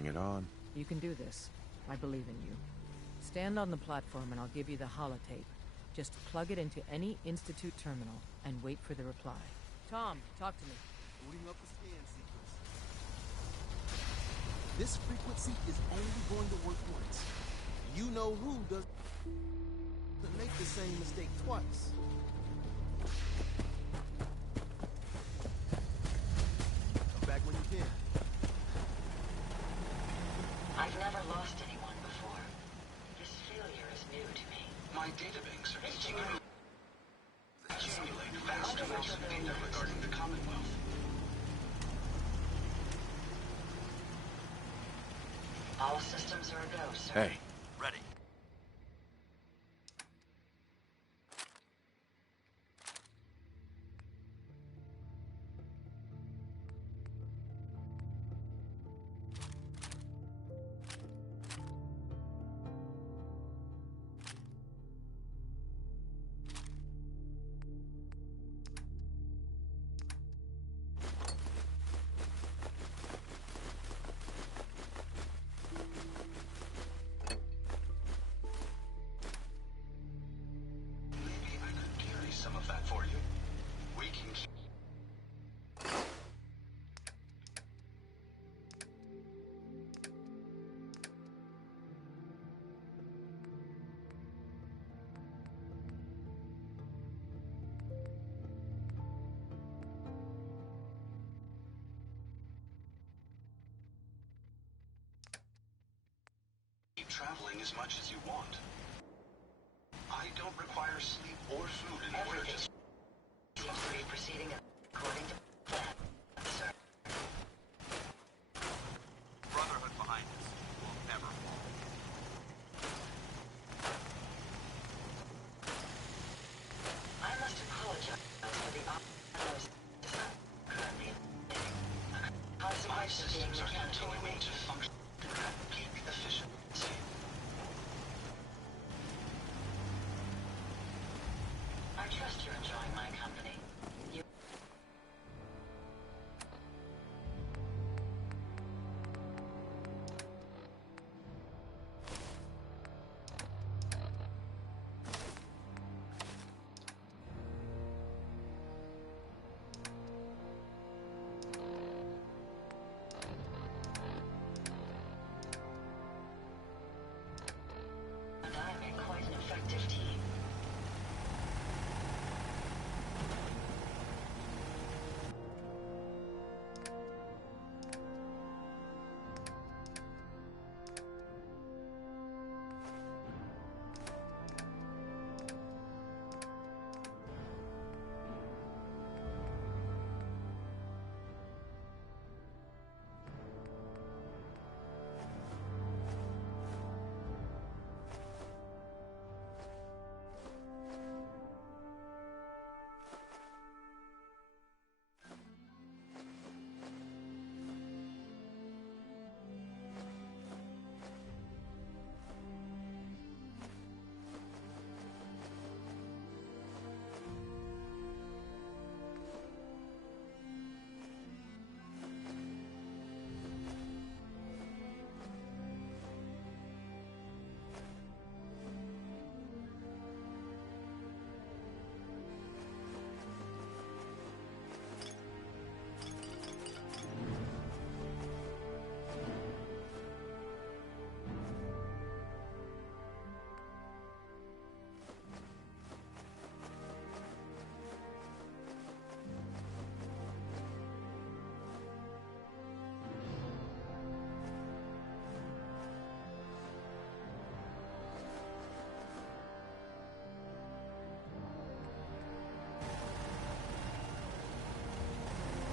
Bring it on. You can do this. I believe in you. Stand on the platform and I'll give you the holotape. Just plug it into any Institute terminal and wait for the reply. Tom, talk to me. Booting up the scan sequence. This frequency is only going to work once. You know who doesn't make the same mistake twice. Come back when you can. I've never lost anyone before. This failure is new to me. My databanks are continuing to accumulate vast amounts of data regarding the Commonwealth. All systems are a go, sir. Hey. Ready. Some of that for you. We can keep... keep traveling as much as you want. I don't require sleep or food in order to... Seems to be proceeding according to plan, sir. Brotherhood behind us will never fall. I must apologize for the obvious currently My consequences of being systems are mechanical. continuing to function at peak efficiency. I trust you're enjoying my company. You... And I make quite an effective team.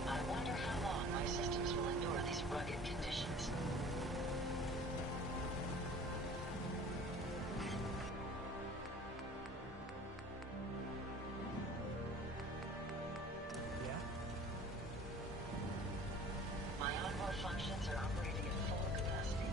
I wonder how long my systems will endure these rugged conditions. Yeah? My onboard functions are operating at full capacity.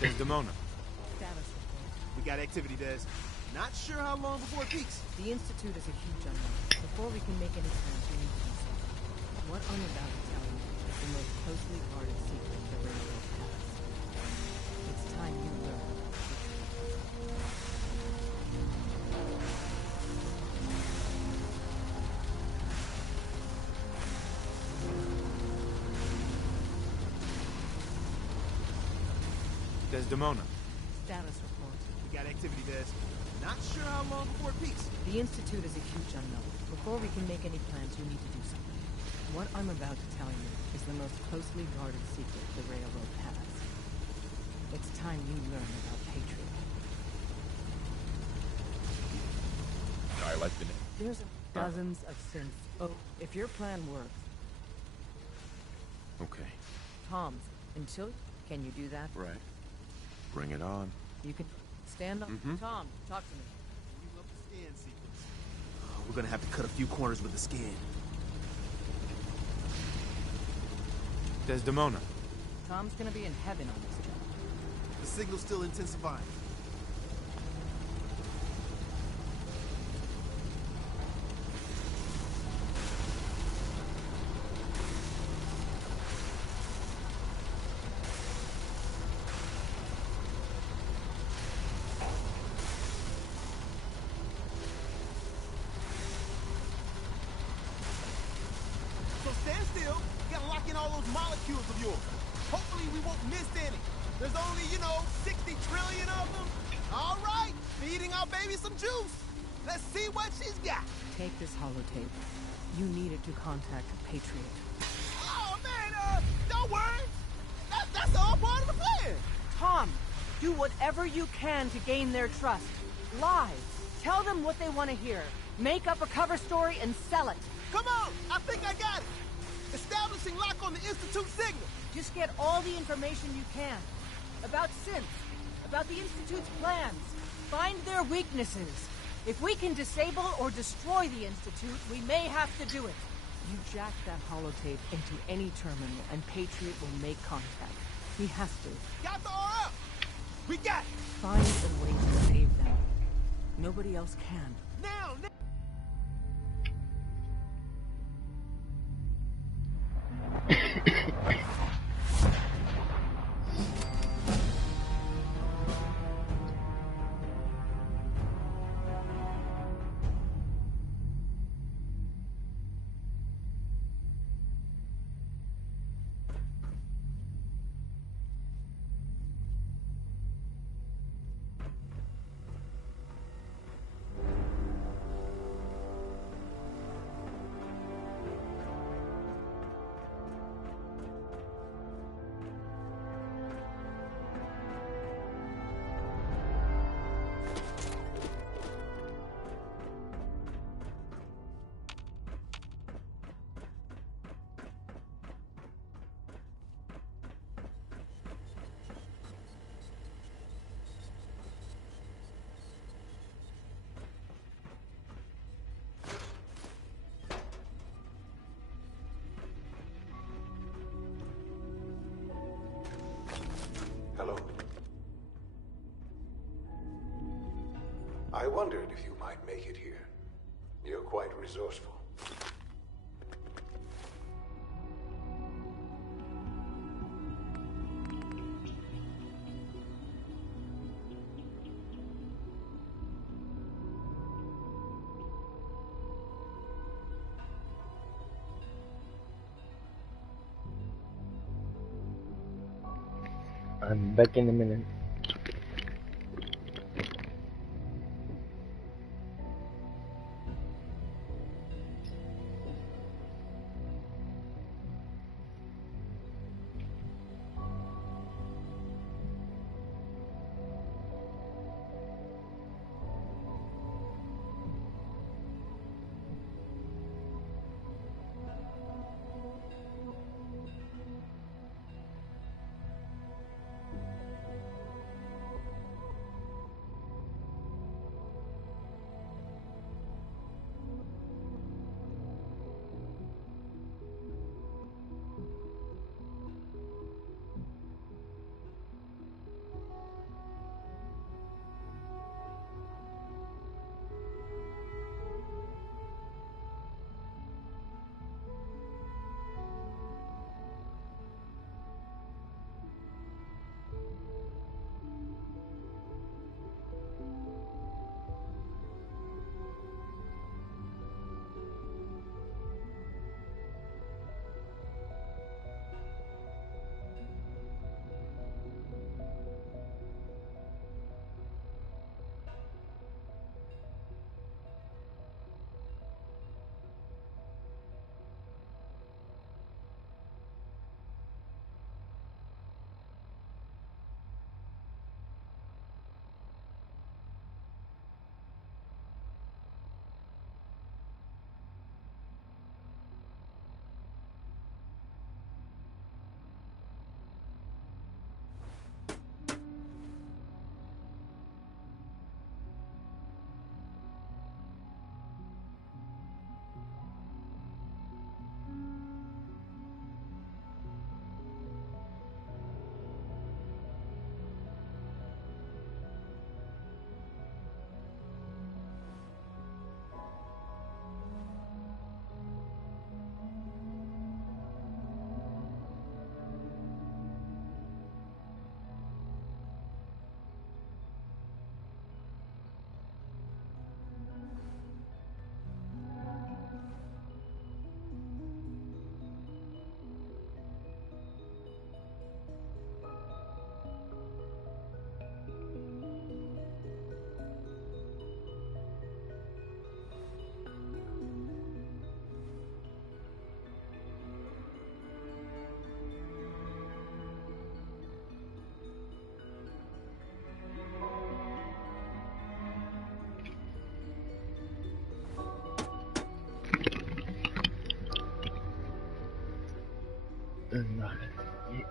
Desdemona. Status report. We got activity, Des. Not sure how long before it peaks. The Institute is a huge unknown. Before we can make any plans, we need to do something. What I'm about to tell you is the most closely guarded secret the railroad has. It's time you learn. Desdemona. Status report. We got activity, Des. Not sure how long before it peaks. The Institute is a huge unknown. Before we can make any plans, you need to do something. What I'm about to tell you is the most closely guarded secret the railroad has. It's time you learn about Patriot. I like the name. There's dozens of synths. Oh, if your plan works. Okay. Tom's, until... Can you do that? Right. Bring it on. You can stand up. Tom, talk to me. We love the scan sequence. We're gonna have to cut a few corners with the scan. Desdemona. Tom's gonna be in heaven on this job. The signal's still intensifying. So stand still. You gotta lock in all those molecules of yours. Hopefully we won't miss any. There's only, 60 trillion of them. All right, feeding our baby some juice. Let's see what she's got. Take this holotape. You need it to contact Patriot. Oh, man, don't worry. That's all part of the plan. Tom, do whatever you can to gain their trust. Lie. Tell them what they want to hear. Make up a cover story and sell it. Come on, I think I got it. Establishing lock on the Institute signal. Just get all the information you can. About synths. About the Institute's plans. Find their weaknesses. If we can disable or destroy the Institute, we may have to do it. You jack that holotape into any terminal and Patriot will make contact. He has to. Got the R up. We got it. Find a way to save them. Nobody else can. Now. Hello? I wondered if you might make it here. You're quite resourceful. I'm back in a minute.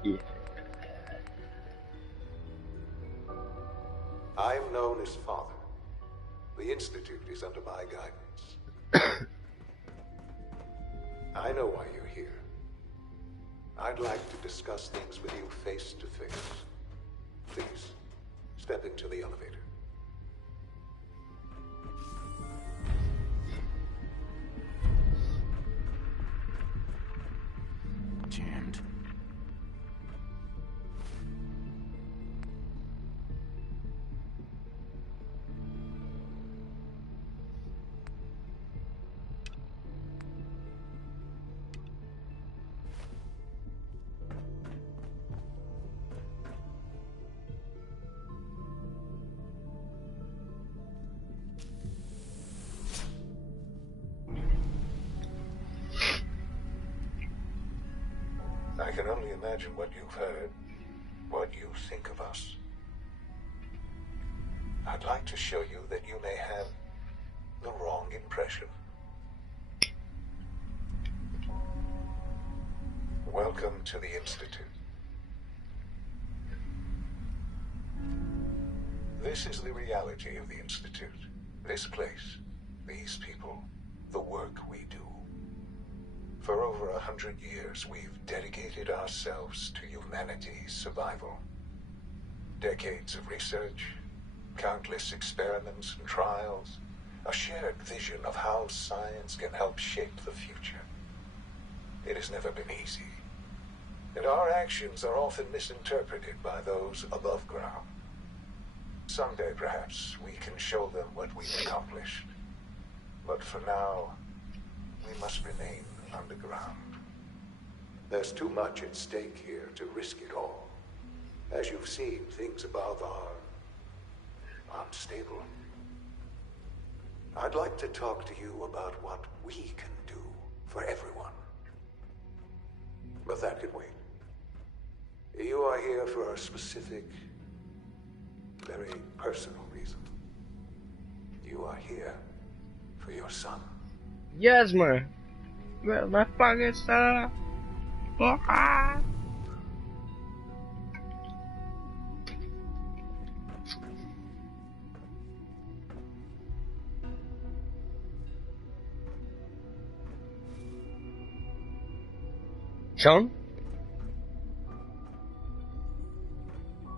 Yeah. I am known as Father. The Institute is under my guidance. I know why you're here. I'd like to discuss things with you face to face. Please, step into the elevator. Jammed. I can only imagine what you've heard, what you think of us. I'd like to show you that you may have the wrong impression. Welcome to the Institute. This is the reality of the Institute. This place, these people, the work we do. For over 100 years, we've dedicated ourselves to humanity's survival. Decades of research, countless experiments and trials, a shared vision of how science can help shape the future. It has never been easy, and our actions are often misinterpreted by those above ground. Someday, perhaps, we can show them what we've accomplished. But for now, we must remain underground. There's too much at stake here to risk it all. As you've seen, things above are unstable. I'd like to talk to you about what we can do for everyone. But that can wait. You are here for a specific, very personal reason. You are here for your son. Yes, man. Well, my fucking son. Ah. Sean?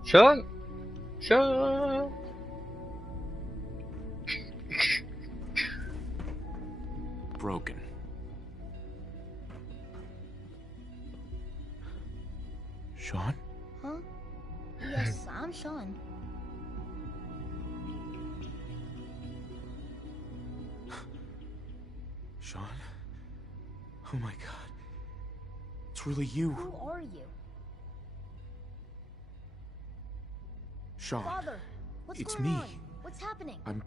Sean? Sean? Broken. Sean? Huh? Yes, I'm Sean. Sean? Oh my god. It's really you. Who are you? Sean. Father, what's It's going me. on? What's happening? I'm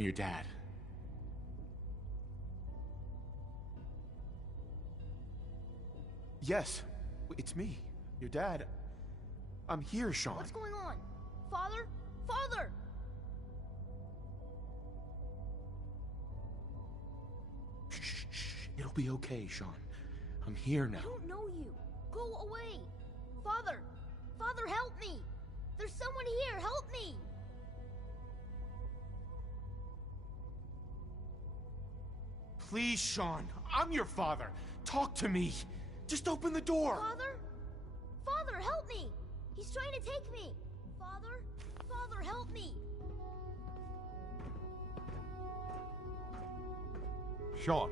your dad. Yes, it's me, your dad. I'm here, Sean. What's going on? Father? Father! Shh. It'll be okay, Sean. I'm here now. I don't know you. Go away. Father! Father, help me! There's someone here. Help me! Please, Sean. I'm your father. Talk to me. Just open the door. Father? Father, help me! He's trying to take me! Father? Father, help me! Sean.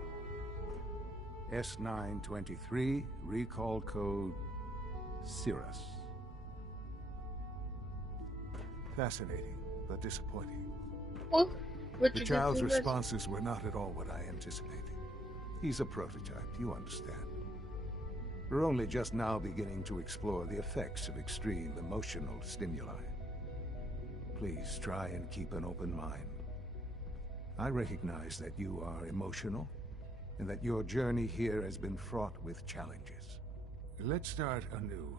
S923, recall code Cirrus. Fascinating, but disappointing. Oh, what The you child's get from this? responses were not at all what I anticipated. He's a prototype, you understand. We're only just now beginning to explore the effects of extreme emotional stimuli. Please try and keep an open mind. I recognize that you are emotional, and that your journey here has been fraught with challenges. Let's start anew.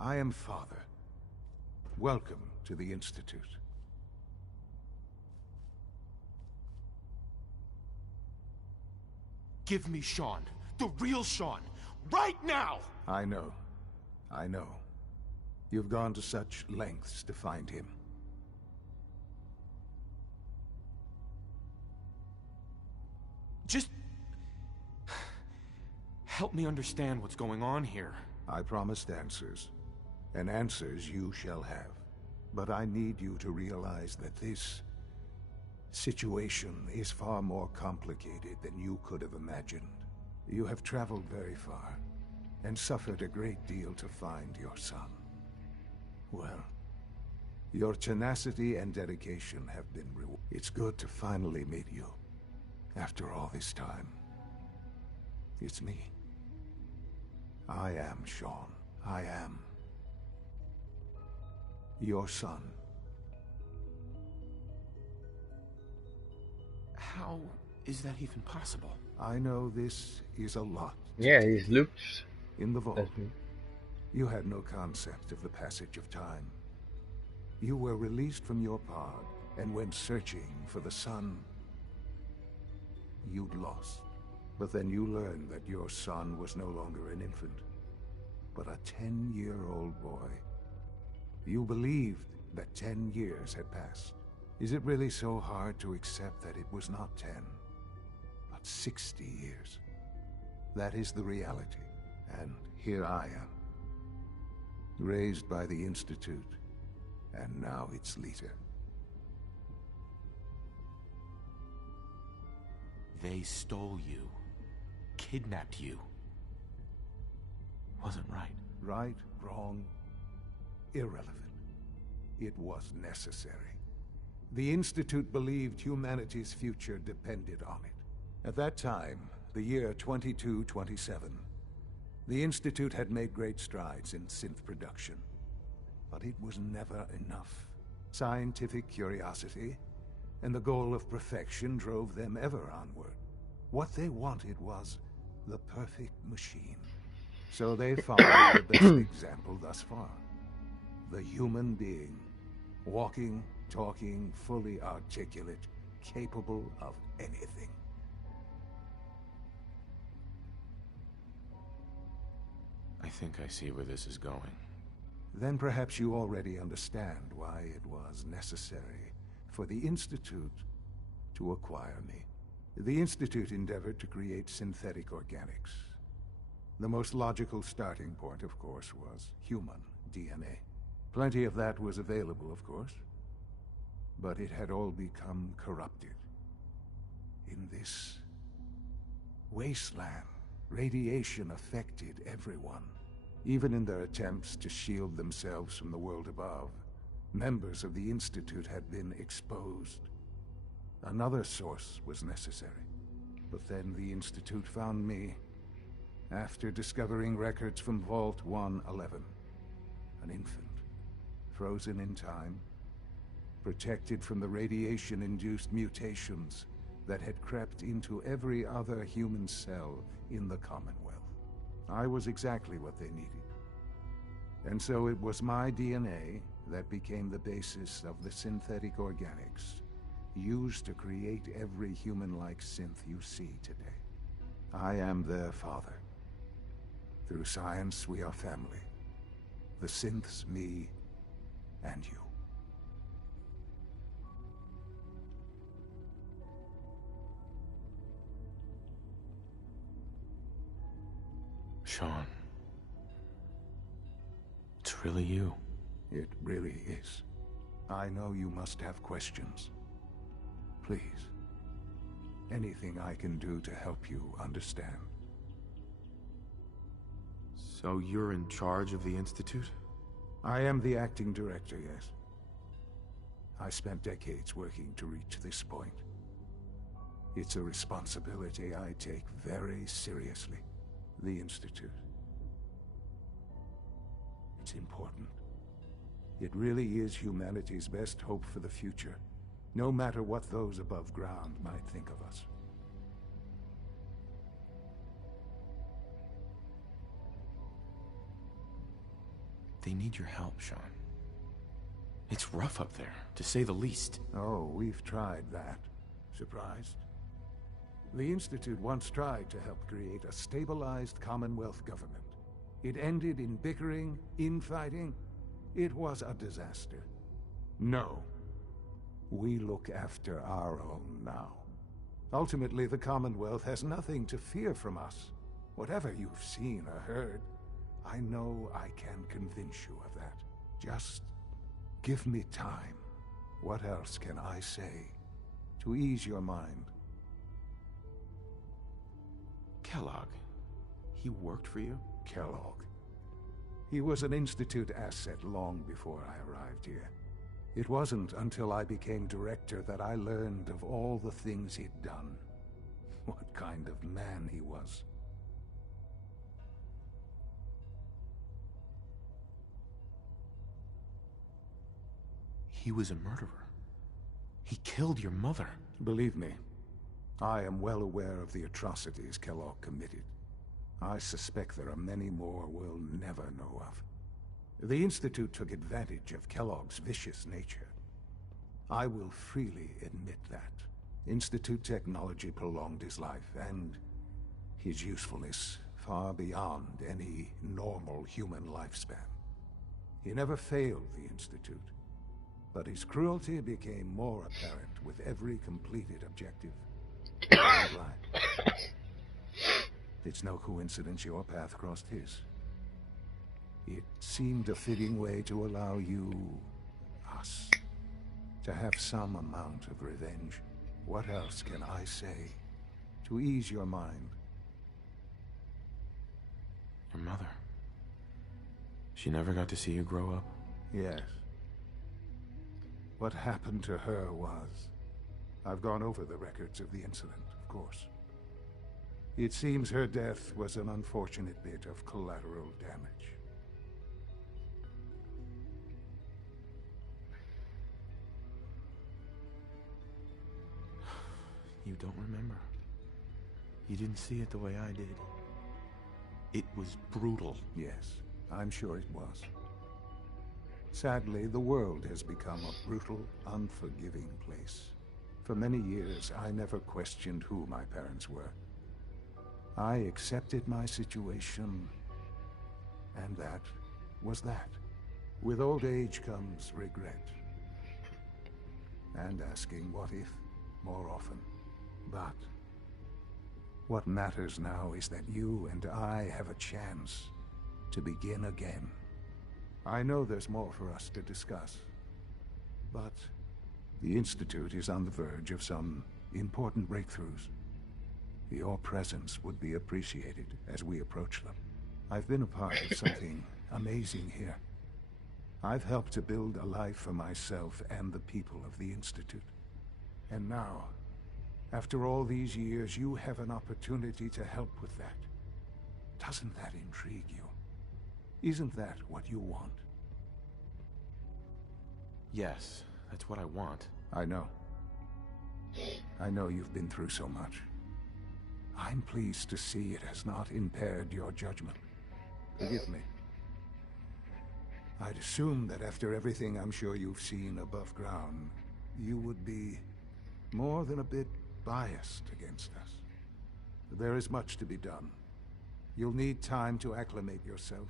I am Father. Welcome to the Institute. Give me Sean. The real Sean. Right now! I know. I know. You've gone to such lengths to find him. Just... help me understand what's going on here. I promised answers, and answers you shall have. But I need you to realize that this situation is far more complicated than you could have imagined. You have traveled very far, and suffered a great deal to find your son. Well, your tenacity and dedication have been rewarded. It's good to finally meet you, after all this time. It's me. I am Sean. I am your son. How is that even possible? I know this is a lot. Yeah, he looks... In the vault, you had no concept of the passage of time. You were released from your pod and went searching for the son you'd lost. But then you learned that your son was no longer an infant, but a 10-year-old boy. You believed that 10 years had passed. Is it really so hard to accept that it was not 10, but 60 years? That is the reality. And here I am, raised by the Institute, and now its leader. They stole you, kidnapped you. Wasn't right. Right, wrong, irrelevant. It was necessary. The Institute believed humanity's future depended on it. At that time, the year 2227, the Institute had made great strides in synth production. But it was never enough. Scientific curiosity and the goal of perfection drove them ever onward. What they wanted was the perfect machine. So they followed the best example thus far. The human being. Walking, talking, fully articulate, capable of anything. I think I see where this is going. Then perhaps you already understand why it was necessary for the Institute to acquire me. The Institute endeavored to create synthetic organics. The most logical starting point, of course, was human DNA. Plenty of that was available, of course, but it had all become corrupted. In this wasteland, radiation affected everyone. Even in their attempts to shield themselves from the world above, members of the Institute had been exposed. Another source was necessary. But then the Institute found me, after discovering records from Vault 111. An infant, frozen in time, protected from the radiation-induced mutations that had crept into every other human cell in the Commonwealth. I was exactly what they needed. And so it was my DNA that became the basis of the synthetic organics used to create every human-like synth you see today. I am their father. Through science, we are family. The synths, me, and you. Sean. It's really you. It really is. I know you must have questions. Please. Anything I can do to help you understand. So you're in charge of the Institute? I am the acting director, yes. I spent decades working to reach this point. It's a responsibility I take very seriously. The Institute. It's important. It really is humanity's best hope for the future, no matter what those above ground might think of us. They need your help, Sean. It's rough up there, to say the least. Oh, we've tried that. Surprised? The Institute once tried to help create a stabilized Commonwealth government. It ended in bickering, infighting. It was a disaster. No. We look after our own now. Ultimately, the Commonwealth has nothing to fear from us. Whatever you've seen or heard, I know I can convince you of that. Just give me time. What else can I say to ease your mind? Kellogg. He worked for you? Kellogg. He was an Institute asset long before I arrived here. It wasn't until I became director that I learned of all the things he'd done. What kind of man he was. He was a murderer. He killed your mother. Believe me, I am well aware of the atrocities Kellogg committed. I suspect there are many more we'll never know of. The Institute took advantage of Kellogg's vicious nature. I will freely admit that. Institute technology prolonged his life, and his usefulness far beyond any normal human lifespan. He never failed the Institute, but his cruelty became more apparent with every completed objective. I'm glad. It's no coincidence your path crossed his. It seemed a fitting way to allow you, us, to have some amount of revenge. What else can I say to ease your mind? Your mother. She never got to see you grow up? Yes. What happened to her was... I've gone over the records of the incident, of course. It seems her death was an unfortunate bit of collateral damage. You don't remember. You didn't see it the way I did. It was brutal. Yes, I'm sure it was. Sadly, the world has become a brutal, unforgiving place. For many years, I never questioned who my parents were. I accepted my situation, and that was that. With old age comes regret. And asking what if more often. But what matters now is that you and I have a chance to begin again. I know there's more for us to discuss, but the Institute is on the verge of some important breakthroughs. Your presence would be appreciated as we approach them. I've been a part of something amazing here. I've helped to build a life for myself and the people of the Institute. And now, after all these years, you have an opportunity to help with that. Doesn't that intrigue you? Isn't that what you want? Yes, that's what I want. I know. I know you've been through so much. I'm pleased to see it has not impaired your judgment. Forgive me. I'd assume that after everything I'm sure you've seen above ground, you would be more than a bit biased against us. There is much to be done. You'll need time to acclimate yourself,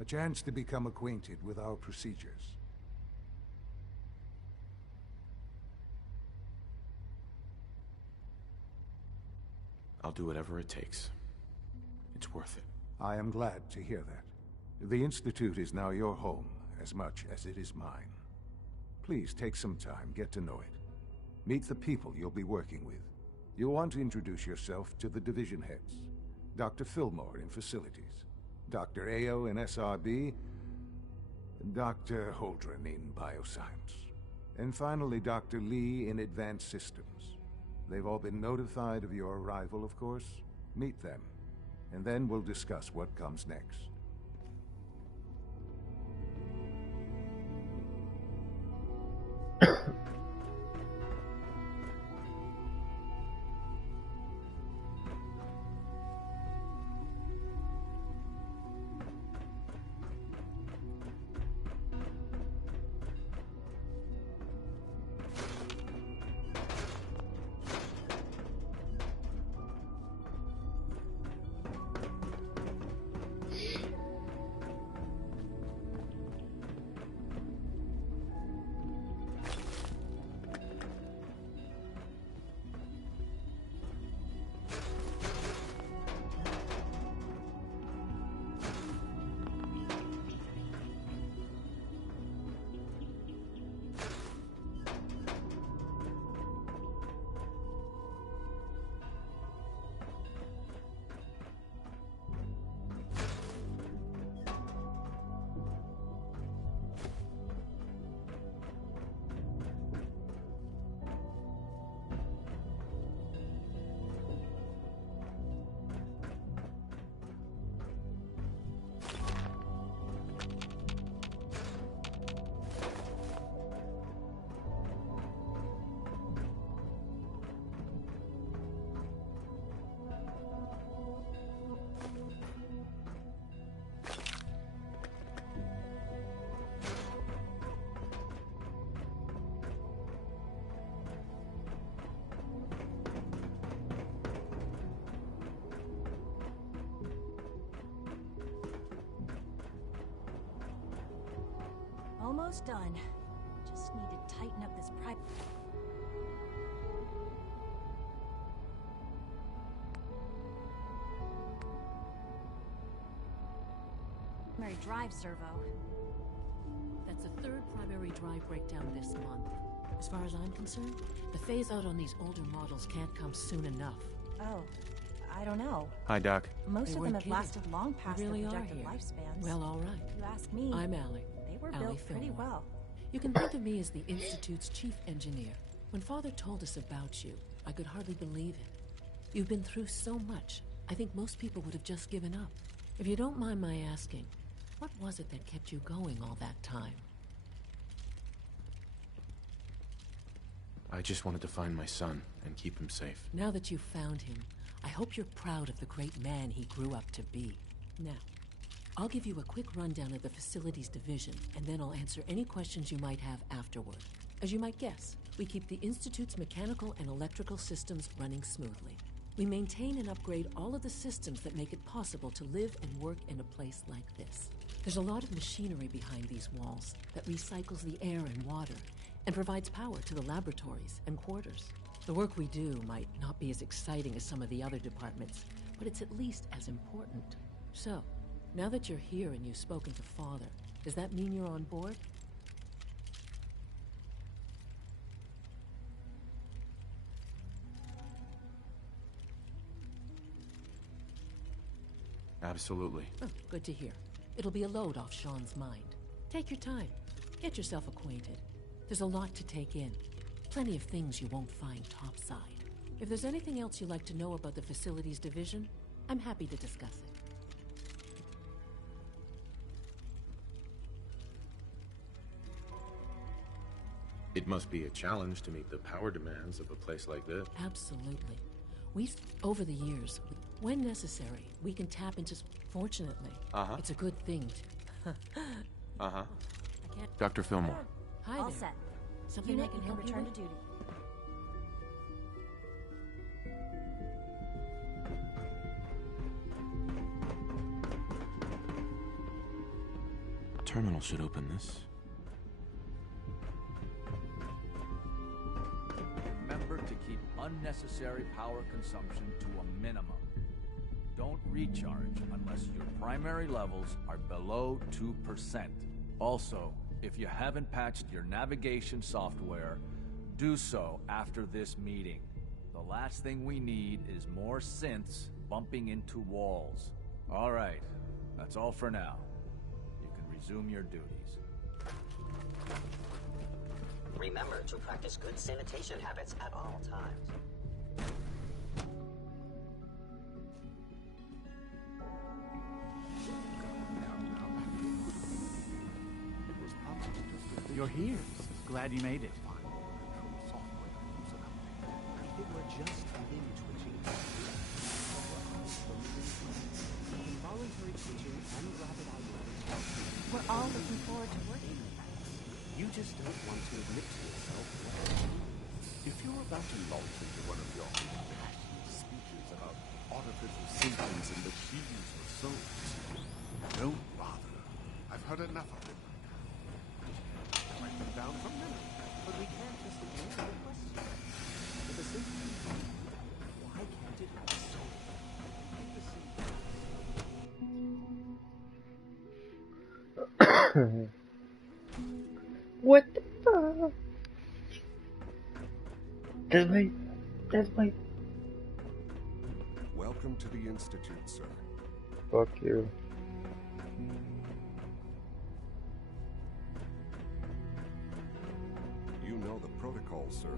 a chance to become acquainted with our procedures. I'll do whatever it takes. It's worth it. I am glad to hear that. The Institute is now your home as much as it is mine. Please take some time, get to know it. Meet the people you'll be working with. You'll want to introduce yourself to the division heads. Dr. Fillmore in Facilities, Dr. Ao in SRB, Dr. Holdren in Bioscience, and finally Dr. Lee in Advanced Systems. They've all been notified of your arrival, of course. Meet them, and then we'll discuss what comes next. Almost done. Just need to tighten up this primary drive servo. That's the third primary drive breakdown this month. As far as I'm concerned, the phase out on these older models can't come soon enough. Oh, I don't know. Hi, Doc. Most of them have kidding. lasted long past They really their are projected here. lifespans. Well, all right. If you ask me, I'm Allie. they were Allie built pretty Fillmore. well. You can think of me as the Institute's chief engineer. When Father told us about you, I could hardly believe it. You've been through so much, I think most people would have just given up. If you don't mind my asking, what was it that kept you going all that time? I just wanted to find my son and keep him safe. Now that you've found him, I hope you're proud of the great man he grew up to be. Now, I'll give you a quick rundown of the facilities division, and then I'll answer any questions you might have afterward. As you might guess, we keep the Institute's mechanical and electrical systems running smoothly. We maintain and upgrade all of the systems that make it possible to live and work in a place like this. There's a lot of machinery behind these walls that recycles the air and water and provides power to the laboratories and quarters. The work we do might not be as exciting as some of the other departments, but it's at least as important. So, now that you're here and you've spoken to Father, does that mean you're on board? Absolutely. Oh, good to hear. It'll be a load off Sean's mind. Take your time. Get yourself acquainted. There's a lot to take in. Plenty of things you won't find topside. If there's anything else you'd like to know about the facilities division, I'm happy to discuss it. It must be a challenge to meet the power demands of a place like this. Absolutely. Over the years, when necessary, we can tap into... Fortunately, it's a good thing to... Uh-huh. I can't... Dr. Fillmore. Hi All there. set. Something Unit, I can you can help you return with? to duty. Terminal should open this. Remember to keep unnecessary power consumption to a minimum. Don't recharge unless your primary levels are below 2%. Also, if you haven't patched your navigation software, do so after this meeting. The last thing we need is more synths bumping into walls. All right, that's all for now. You can resume your duties. Remember to practice good sanitation habits at all times. You're here. Glad you made it. If it were just a limb twitching, involuntary twitching and rapid eye movement. We're all looking forward to working with us. You just don't want to admit to yourself. If you're about to launch into one of your passionate speeches about artificial symptoms and machines for souls, don't bother. I've heard enough of it. Write them down from memory. But we can't just answer the question. At the same time, why can't it have a soul? At the same time. What the fuck? That's my... Welcome to the Institute, sir. Fuck you. You know the protocol, sir.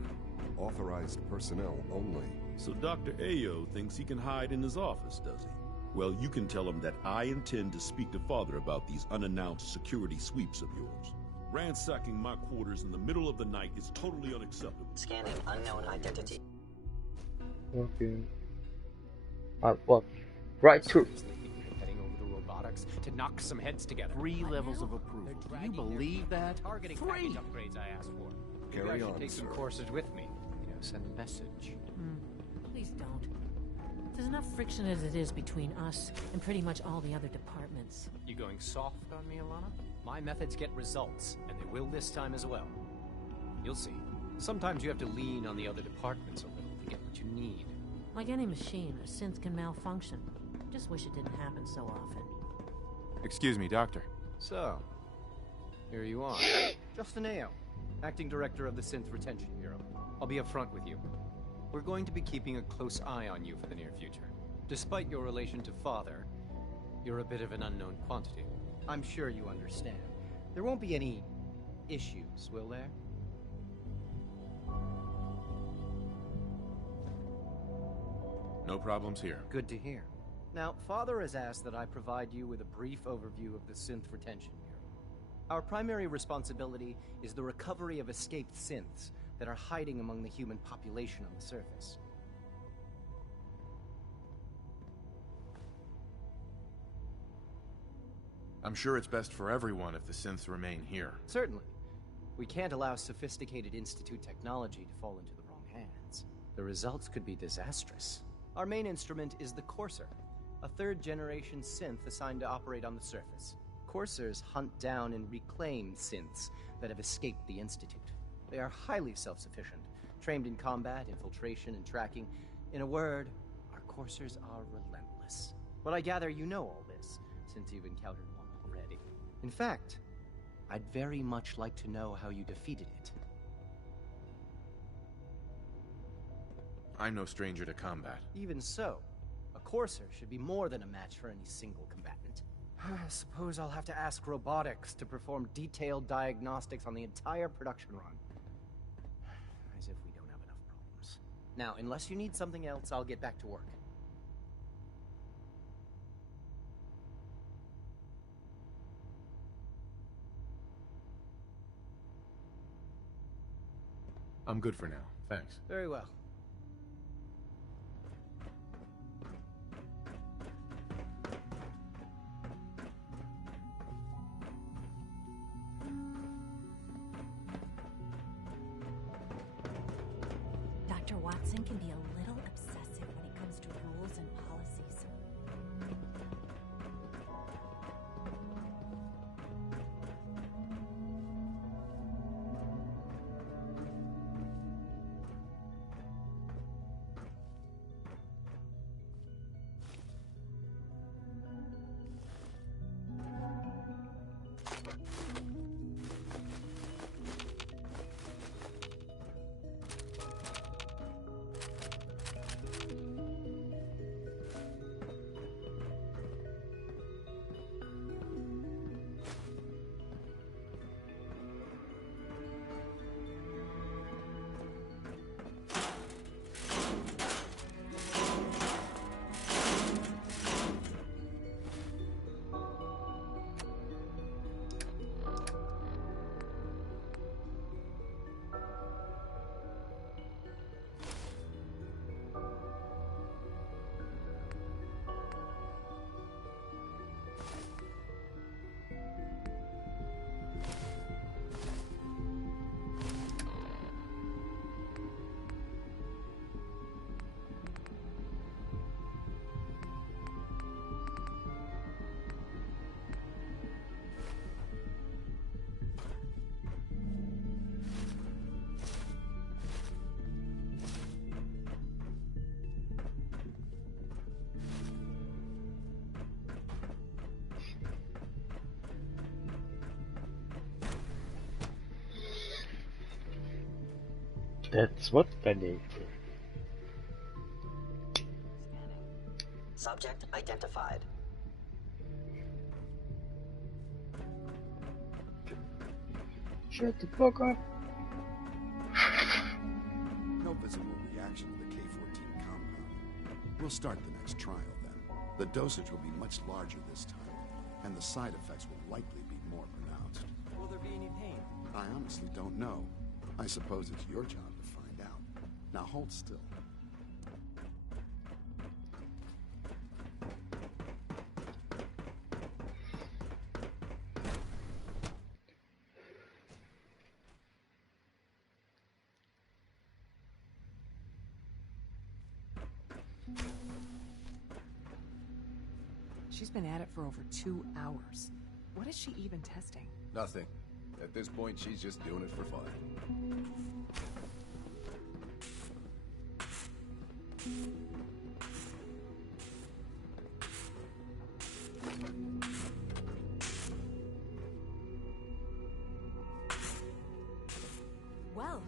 Authorized personnel only. So Dr. Ayo thinks he can hide in his office, does he? Well, you can tell him that I intend to speak to Father about these unannounced security sweeps of yours. Ransacking my quarters in the middle of the night is totally unacceptable. Scanning unknown identity. Okay. Well, right to... Heading over to robotics to knock some heads together. 3 levels of approval. Do you believe that? Targeting 3! package upgrades I asked for. Maybe Carry I should on, take some sir. courses with me. Send a message. Please don't. There's enough friction as it is between us and pretty much all the other departments. You going soft on me, Alana? My methods get results, and they will this time as well. You'll see. Sometimes you have to lean on the other departments a little to get what you need. Like any machine, a synth can malfunction. Just wish it didn't happen so often. Excuse me, Doctor. So, here you are. Justin Ao, Acting Director of the Synth Retention Bureau. I'll be upfront with you. We're going to be keeping a close eye on you for the near future. Despite your relation to Father, you're a bit of an unknown quantity. I'm sure you understand. There won't be any issues, will there? No problems here. Good to hear. Now, Father has asked that I provide you with a brief overview of the Synth Retention Bureau. Our primary responsibility is the recovery of escaped synths that are hiding among the human population on the surface. I'm sure it's best for everyone if the synths remain here. Certainly. We can't allow sophisticated Institute technology to fall into the wrong hands. The results could be disastrous. Our main instrument is the Courser, a third-generation synth assigned to operate on the surface. Coursers hunt down and reclaim synths that have escaped the Institute. They are highly self-sufficient, trained in combat, infiltration, and tracking. In a word, our Coursers are relentless. But I gather you know all this, since you've encountered one already. In fact, I'd very much like to know how you defeated it. I'm no stranger to combat. Even so, a Courser should be more than a match for any single combatant. I suppose I'll have to ask robotics to perform detailed diagnostics on the entire production run. As if we don't have enough problems. Now, unless you need something else, I'll get back to work. I'm good for now. Thanks. Very well. Dr. Watson can be a little obsessive when it comes to rules and policies. That's what I need. Subject identified. Shut the fuck up. No visible reaction to the K-14 compound. We'll start the next trial then. The dosage will be much larger this time, and the side effects will likely be more pronounced. Will there be any pain? I honestly don't know. I suppose it's your job to find out. Now hold still. She's been at it for over 2 hours. What is she even testing? Nothing. At this point, she's just doing it for fun. Well,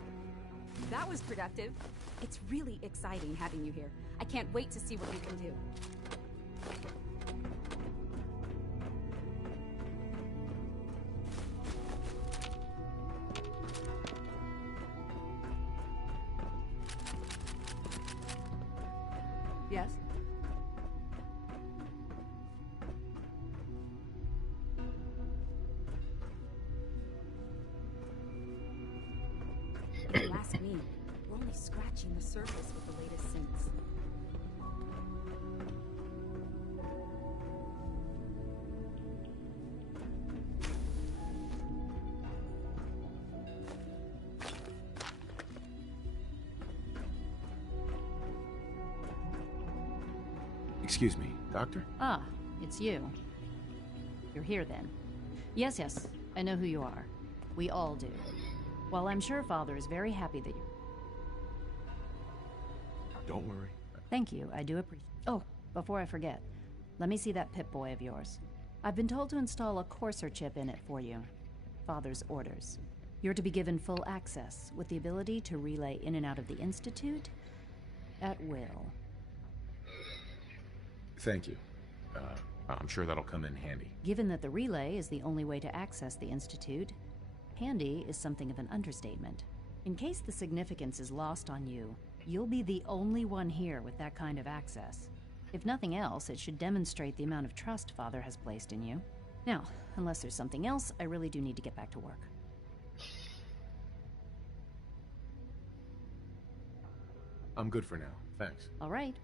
that was productive. It's really exciting having you here. I can't wait to see what you can do. Yes? If you ask me, we're only scratching the surface with the latest synths. Excuse me, Doctor? Ah, it's you. You're here then. Yes, I know who you are. We all do. While I'm sure Father is very happy that you... Don't worry. Thank you, I do appreciate... Oh, before I forget, let me see that Pip-Boy of yours. I've been told to install a Courser chip in it for you. Father's orders. You're to be given full access, with the ability to relay in and out of the Institute at will. Thank you. I'm sure that'll come in handy. Given that the relay is the only way to access the Institute, handy is something of an understatement. In case the significance is lost on you, you'll be the only one here with that kind of access. If nothing else, it should demonstrate the amount of trust Father has placed in you. Now, unless there's something else, I really do need to get back to work. I'm good for now. Thanks. All right.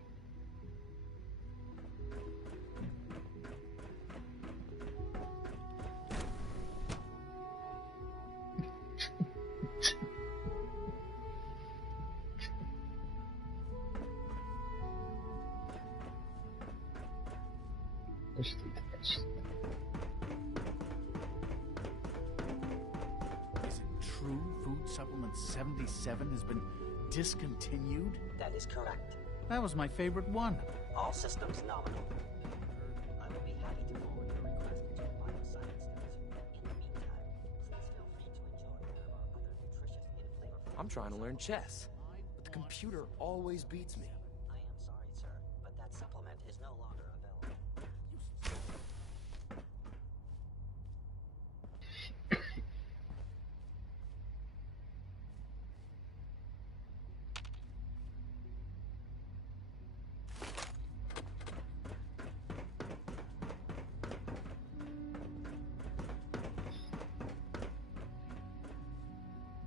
Is it true Food Supplement 77 has been discontinued? That is correct. That was my favorite one. All systems nominal. I will be happy to forward your request to a bioscience division. In the meantime, please feel free to enjoy one of our other nutritious and flavorful... I'm trying to learn chess, but the computer always beats me. I am sorry, sir, but that supplement is no longer available.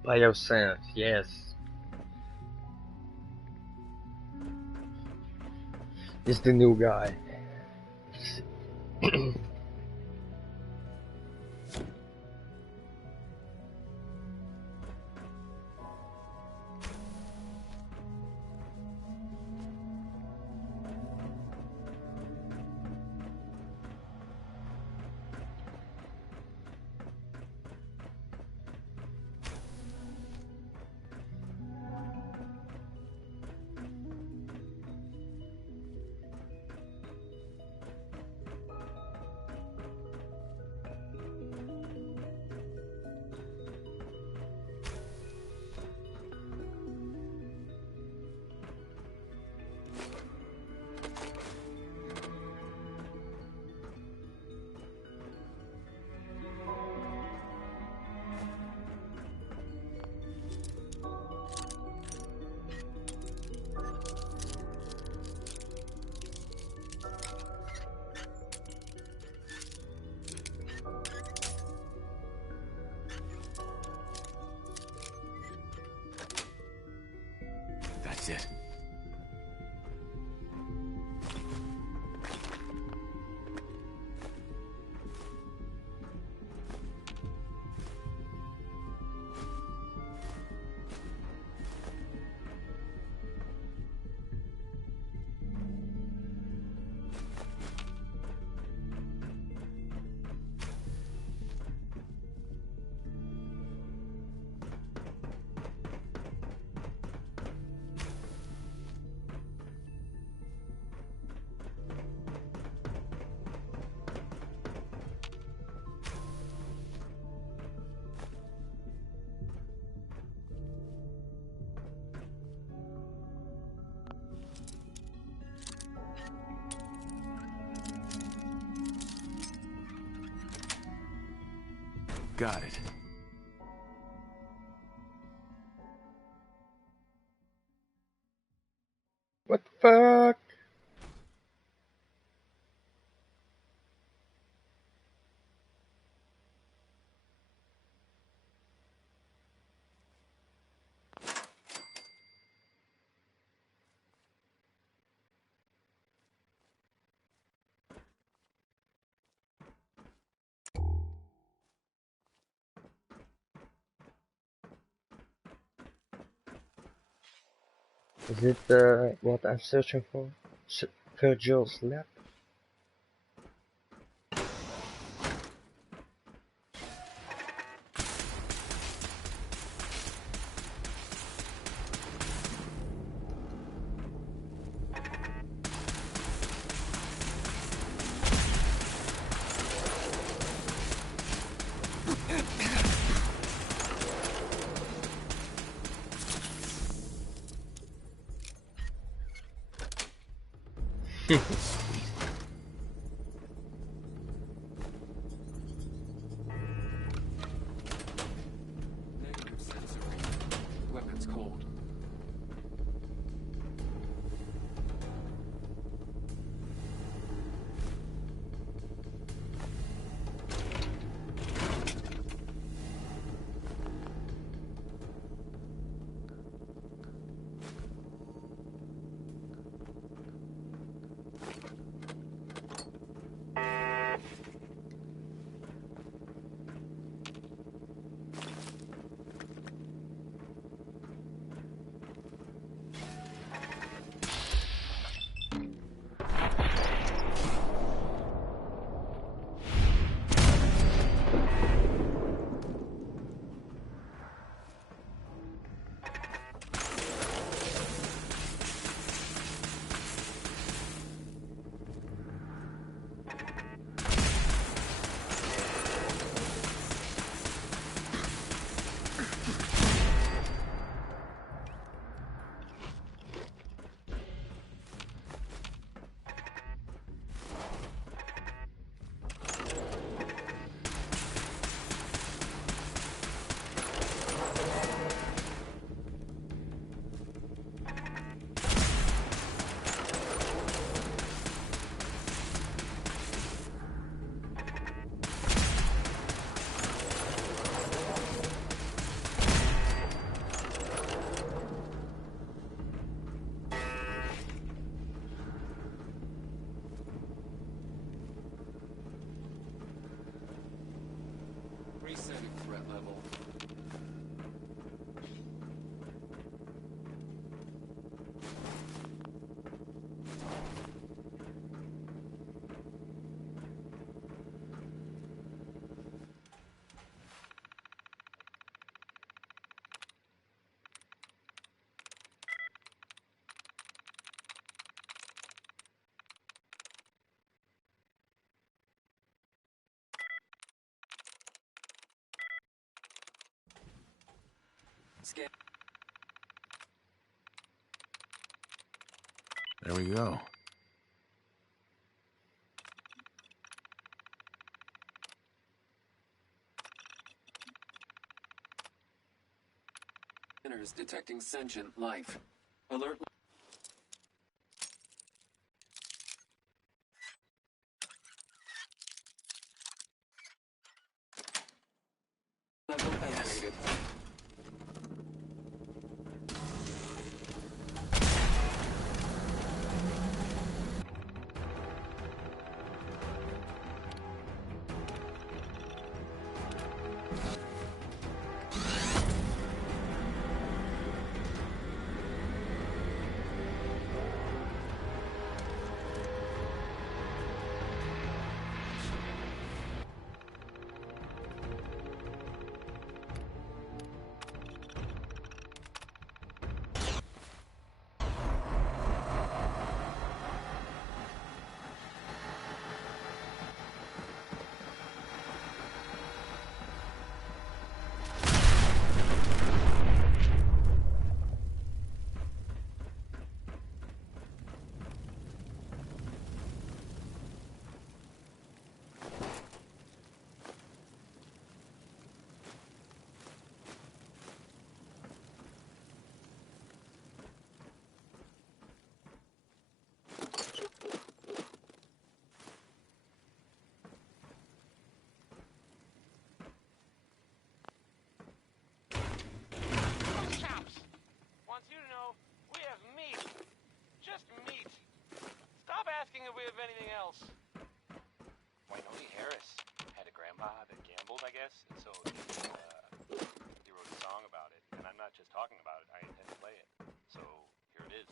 Biosynth, yes. It's the new guy. That's it. Got it. What the fuck? Is it what I'm searching for? Virgil's lab? Negative sensor reading. Weapons cold. Resetting threat level. Scan. There we go. Scanners detecting sentient life. Alert. Level elevated. else? Wynonie Harris had a grandpa that gambled, I guess, and so he wrote a song about it. And I'm not just talking about it, I intend to play it. So here it is.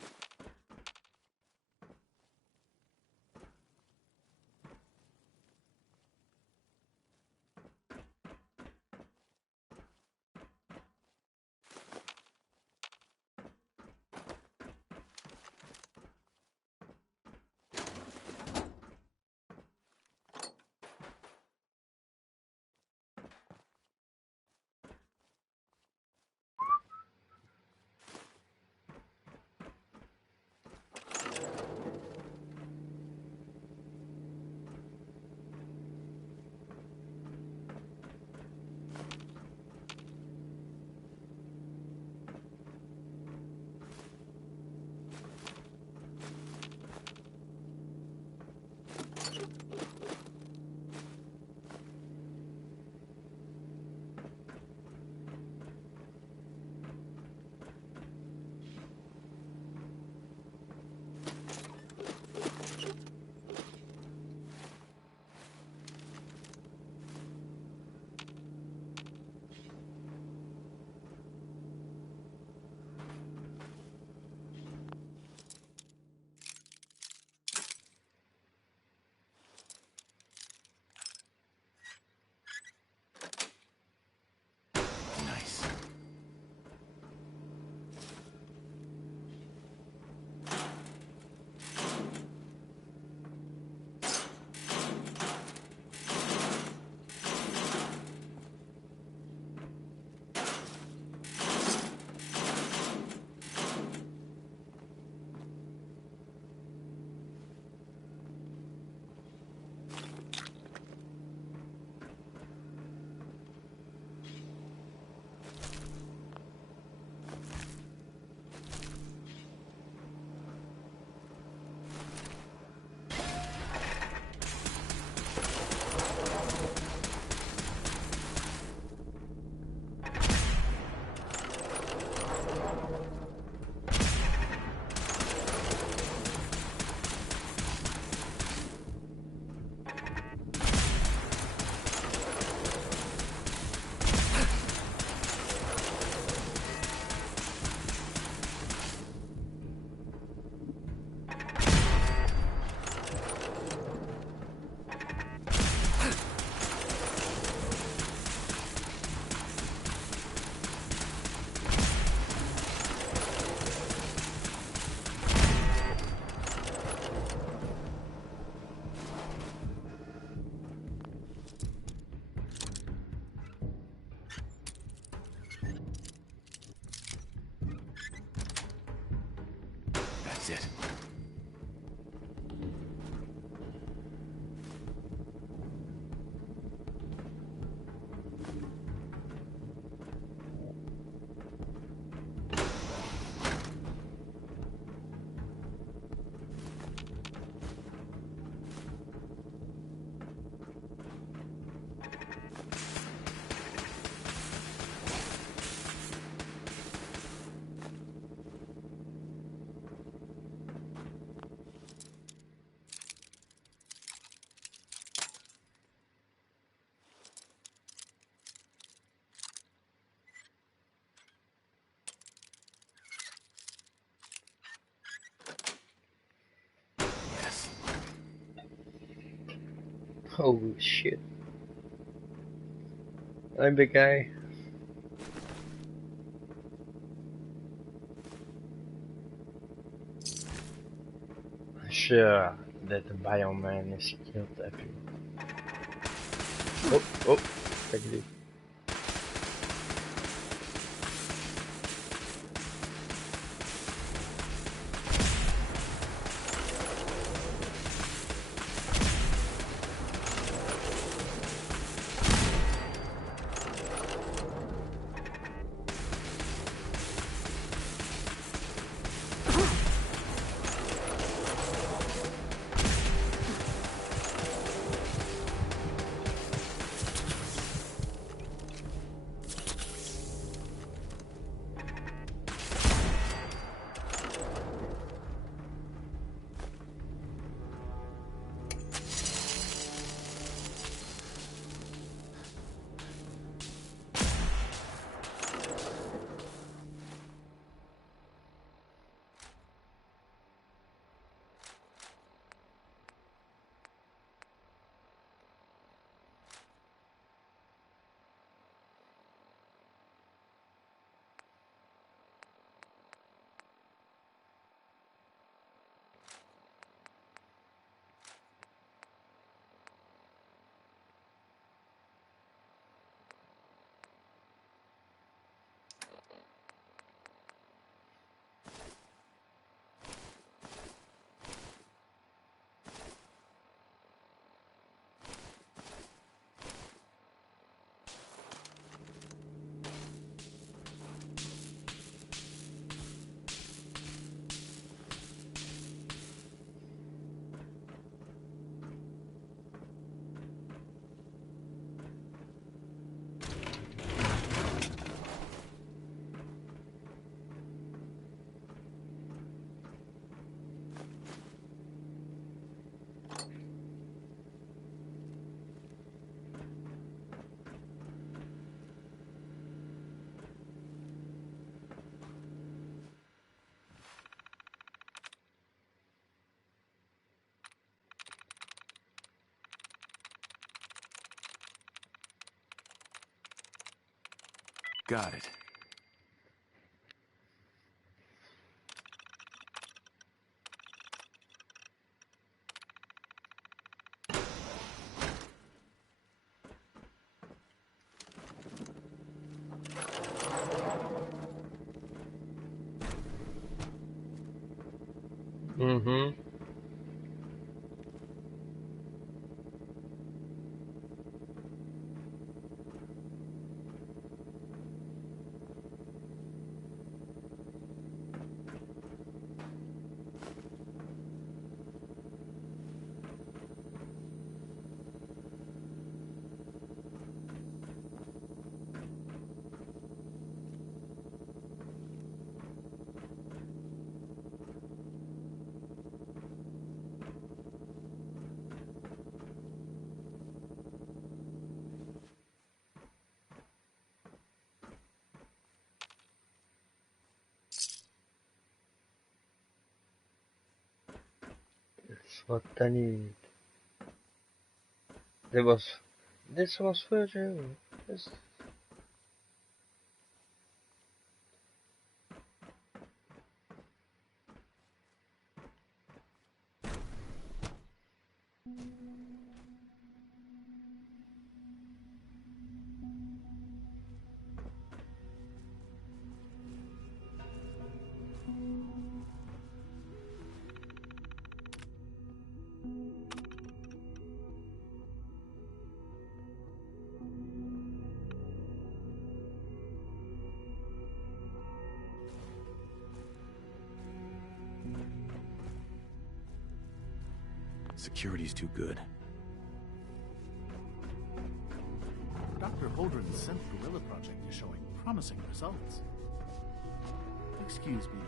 That's it. Holy shit. Hi, big guy. Sure that the bioman is killed everyone. Oh, take it easy. Got it. Mm-hmm. It's what I need. This was for you. Security's too good. Dr. Holdren's synth gorilla project is showing promising results. Excuse me.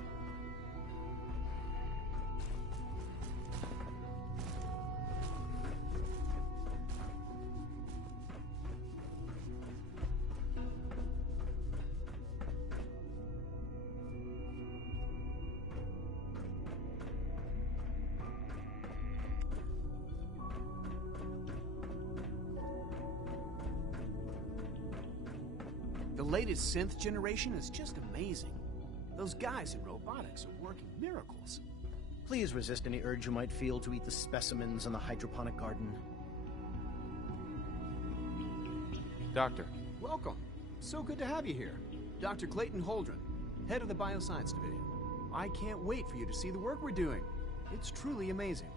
The latest synth generation is just amazing. Those guys in robotics are working miracles. Please resist any urge you might feel to eat the specimens in the hydroponic garden. Doctor. Welcome. So good to have you here. Dr. Clayton Holdren, head of the Bioscience Division. I can't wait for you to see the work we're doing. It's truly amazing.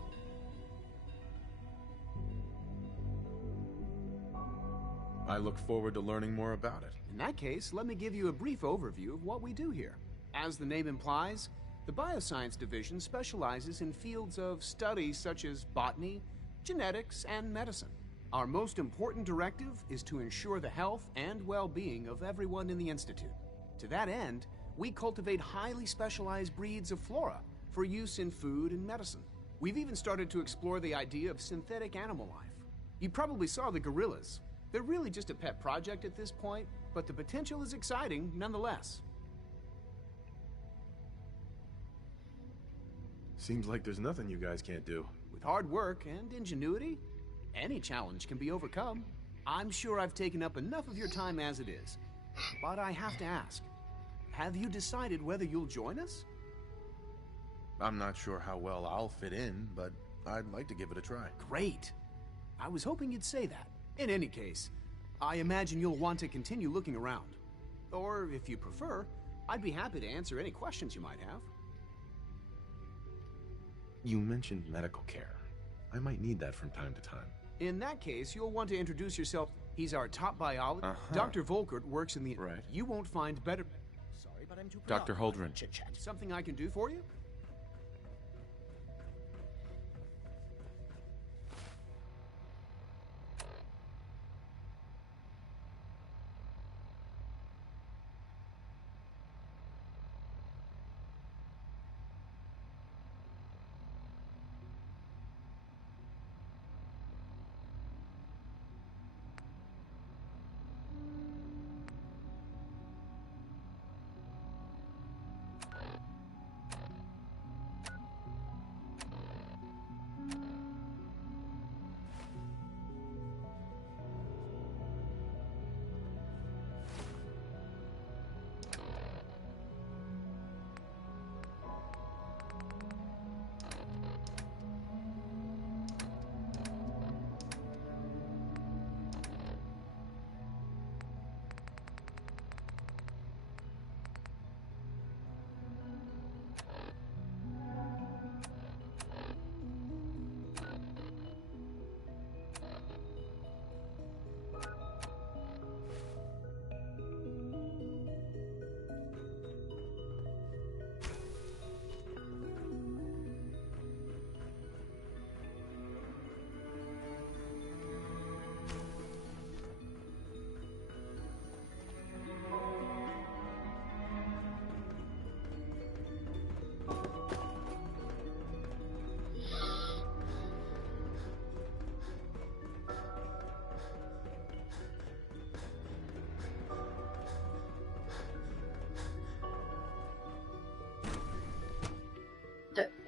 I look forward to learning more about it. In that case, let me give you a brief overview of what we do here. As the name implies, the Bioscience Division specializes in fields of study such as botany, genetics, and medicine. Our most important directive is to ensure the health and well-being of everyone in the Institute. To that end, we cultivate highly specialized breeds of flora for use in food and medicine. We've even started to explore the idea of synthetic animal life. You probably saw the gorillas. They're really just a pet project at this point, but the potential is exciting nonetheless. Seems like there's nothing you guys can't do. With hard work and ingenuity, any challenge can be overcome. I'm sure I've taken up enough of your time as it is, but I have to ask, have you decided whether you'll join us? I'm not sure how well I'll fit in, but I'd like to give it a try. Great. I was hoping you'd say that. In any case, I imagine you'll want to continue looking around. Or, if you prefer, I'd be happy to answer any questions you might have. You mentioned medical care. I might need that from time to time. In that case, you'll want to introduce yourself. He's our top biologist. Dr. Volkert works in the... Right. You won't find better... Sorry, but I'm too Dr. Holdren. Chit-chat. Something I can do for you?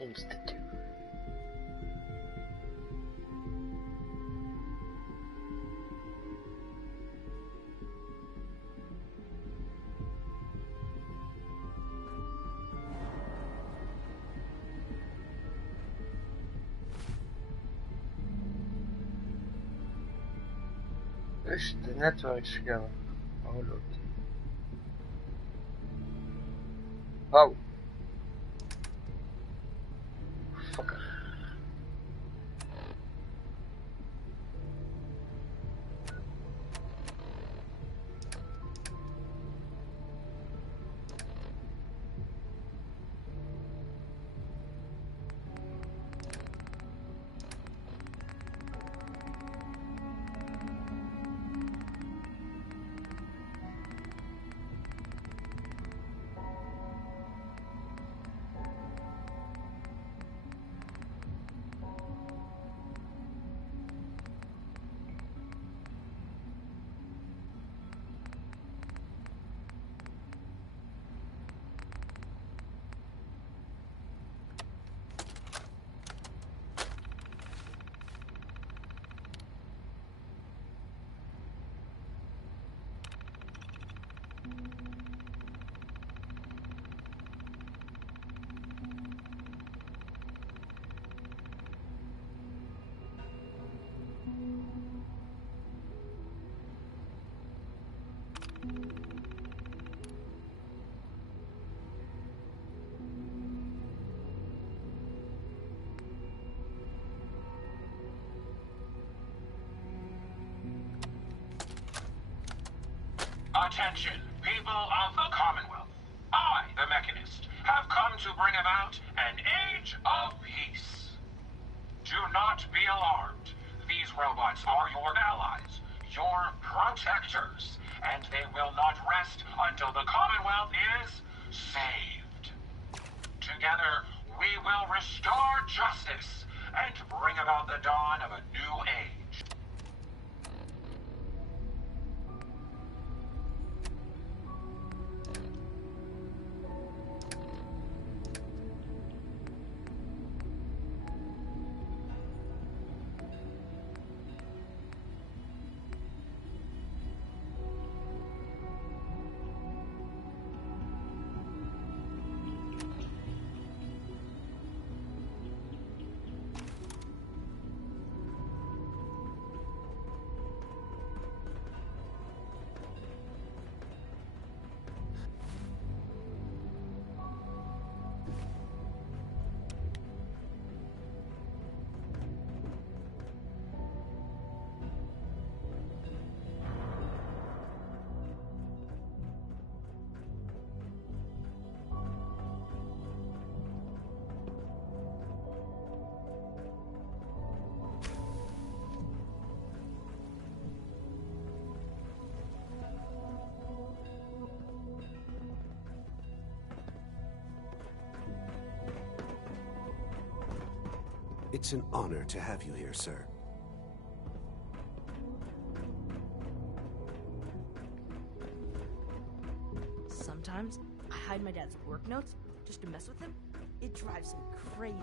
Institute. İşte network çıkalım. Download. How? Fucker. Attention, people of the Commonwealth. I, the Mechanist, have come to bring about an age of peace. Do not be alarmed. These robots are your allies, your protectors, and they will not rest until the Commonwealth is saved. Together, we will restore justice and bring about the dawn of a new age. It's an honor to have you here, sir. Sometimes I hide my dad's work notes just to mess with him. It drives him crazy.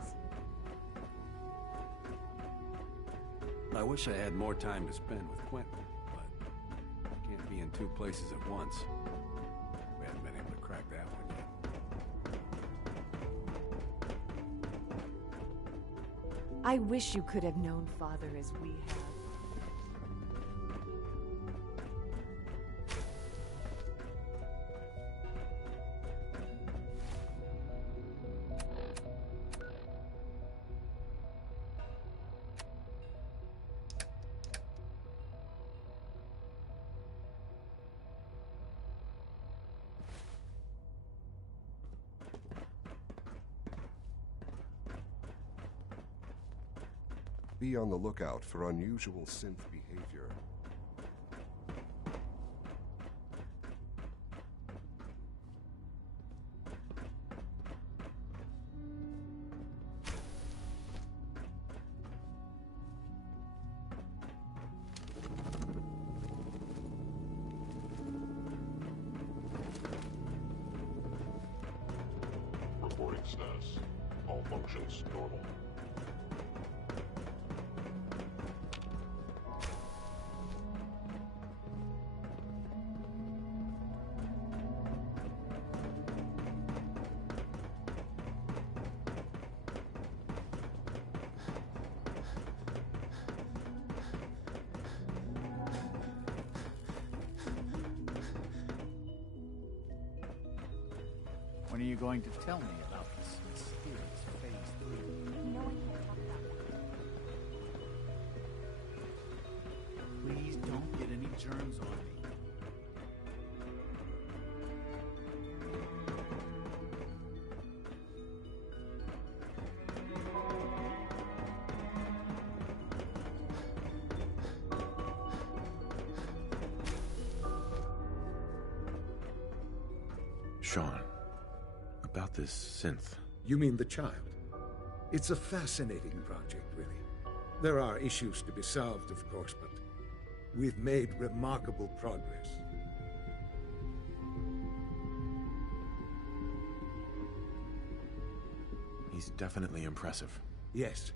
I wish I had more time to spend with Quentin, but I can't be in two places at once. We haven't been able to crack that one yet. I wish you could have known Father as we have. Be on the lookout for unusual synth behavior. Reporting status. All functions normal. When are you going to tell me about this mysterious Phase 3? You know I can't talk about that. Please don't get any germs on me. Sean, about this synth. You mean the child? It's a fascinating project, really. There are issues to be solved, of course, but we've made remarkable progress. He's definitely impressive. Yes.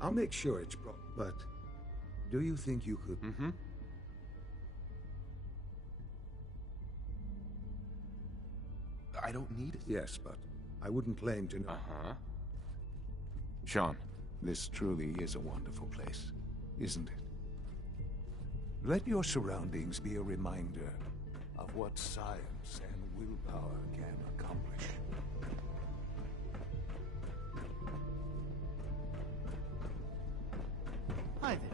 I'll make sure it's brought, but do you think you could... Mm-hmm. I don't need it. Yes, but I wouldn't claim to know. Uh-huh. Sean. This truly is a wonderful place, isn't it? Let your surroundings be a reminder of what science and willpower can accomplish. Hi there.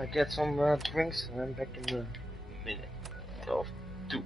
I get some drinks and I'm back in a minute. Of two.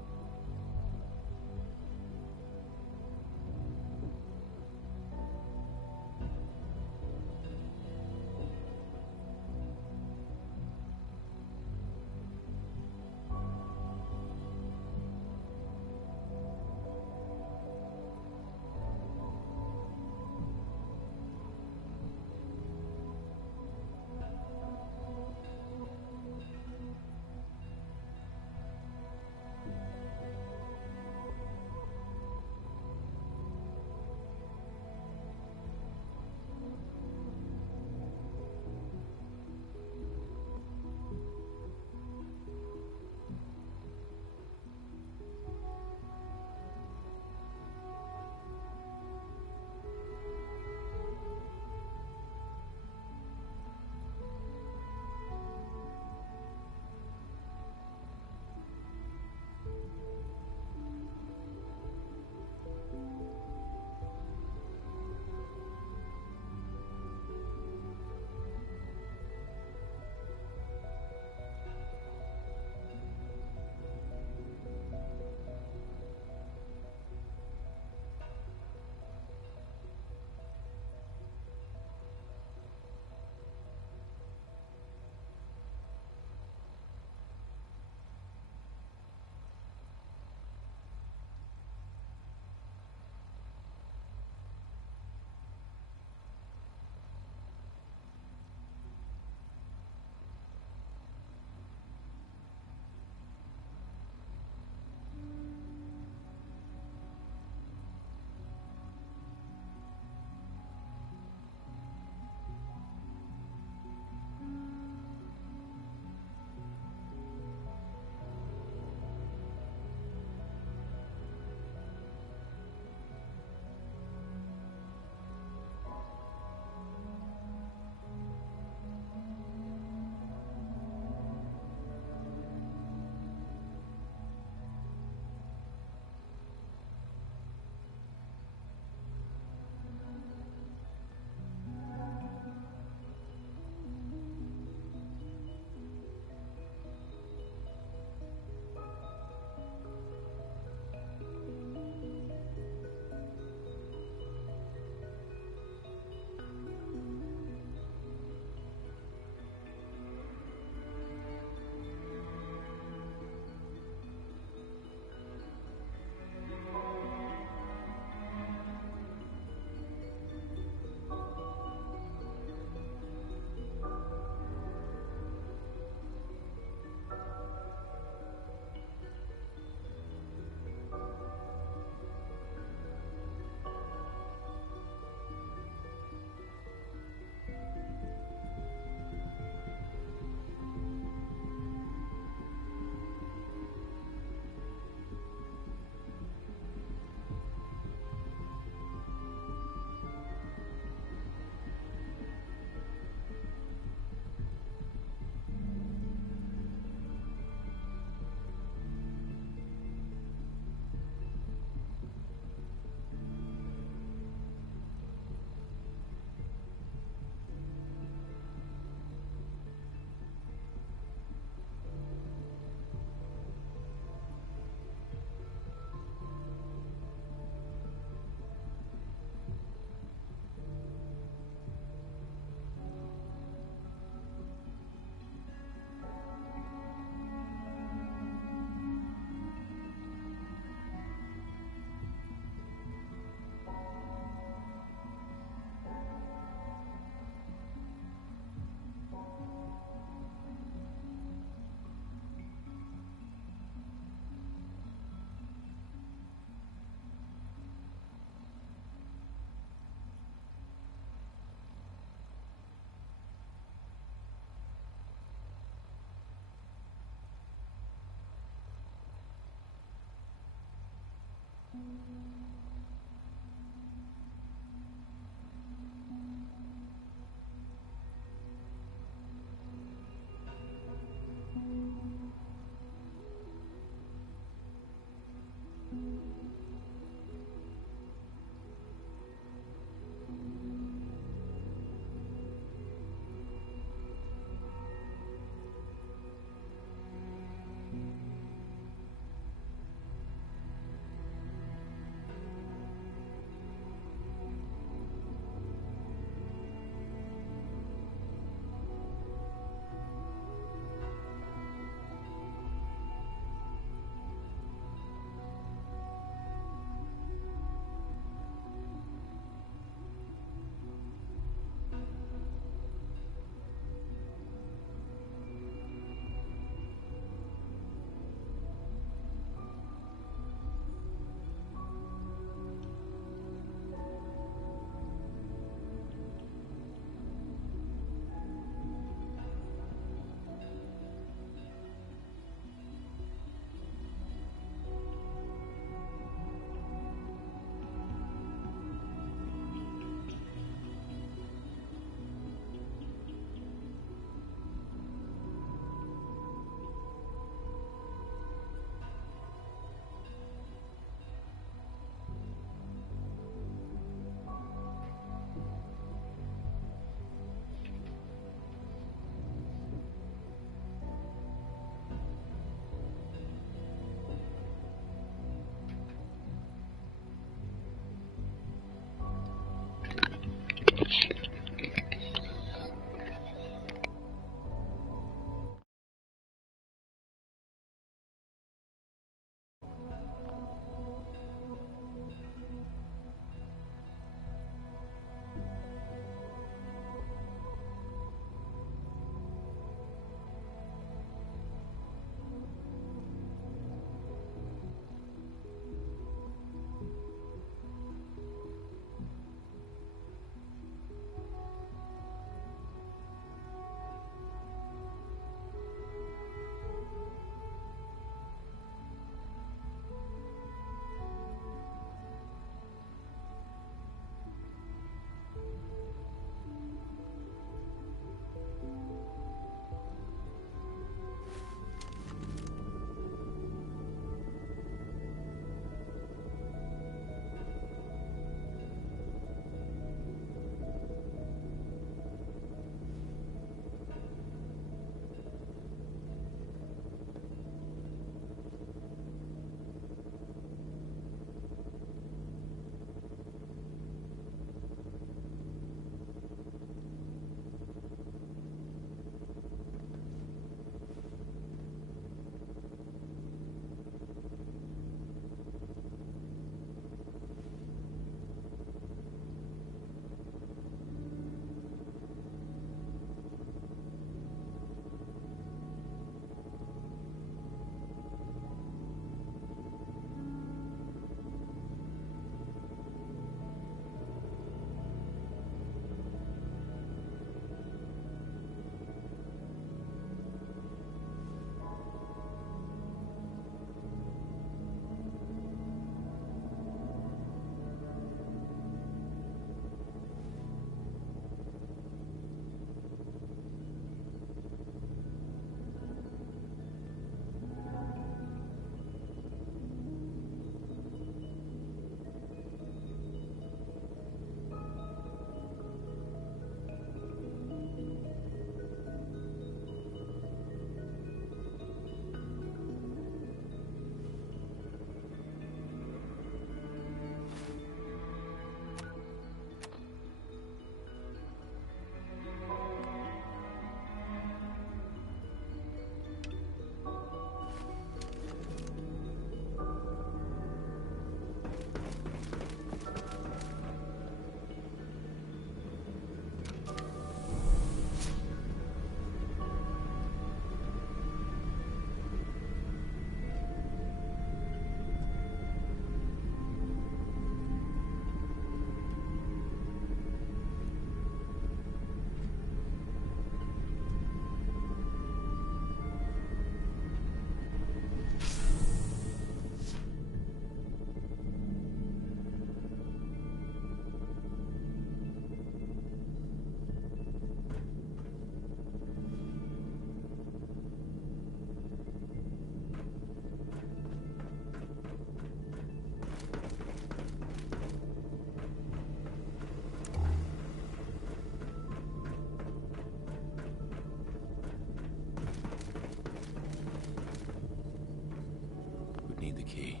key.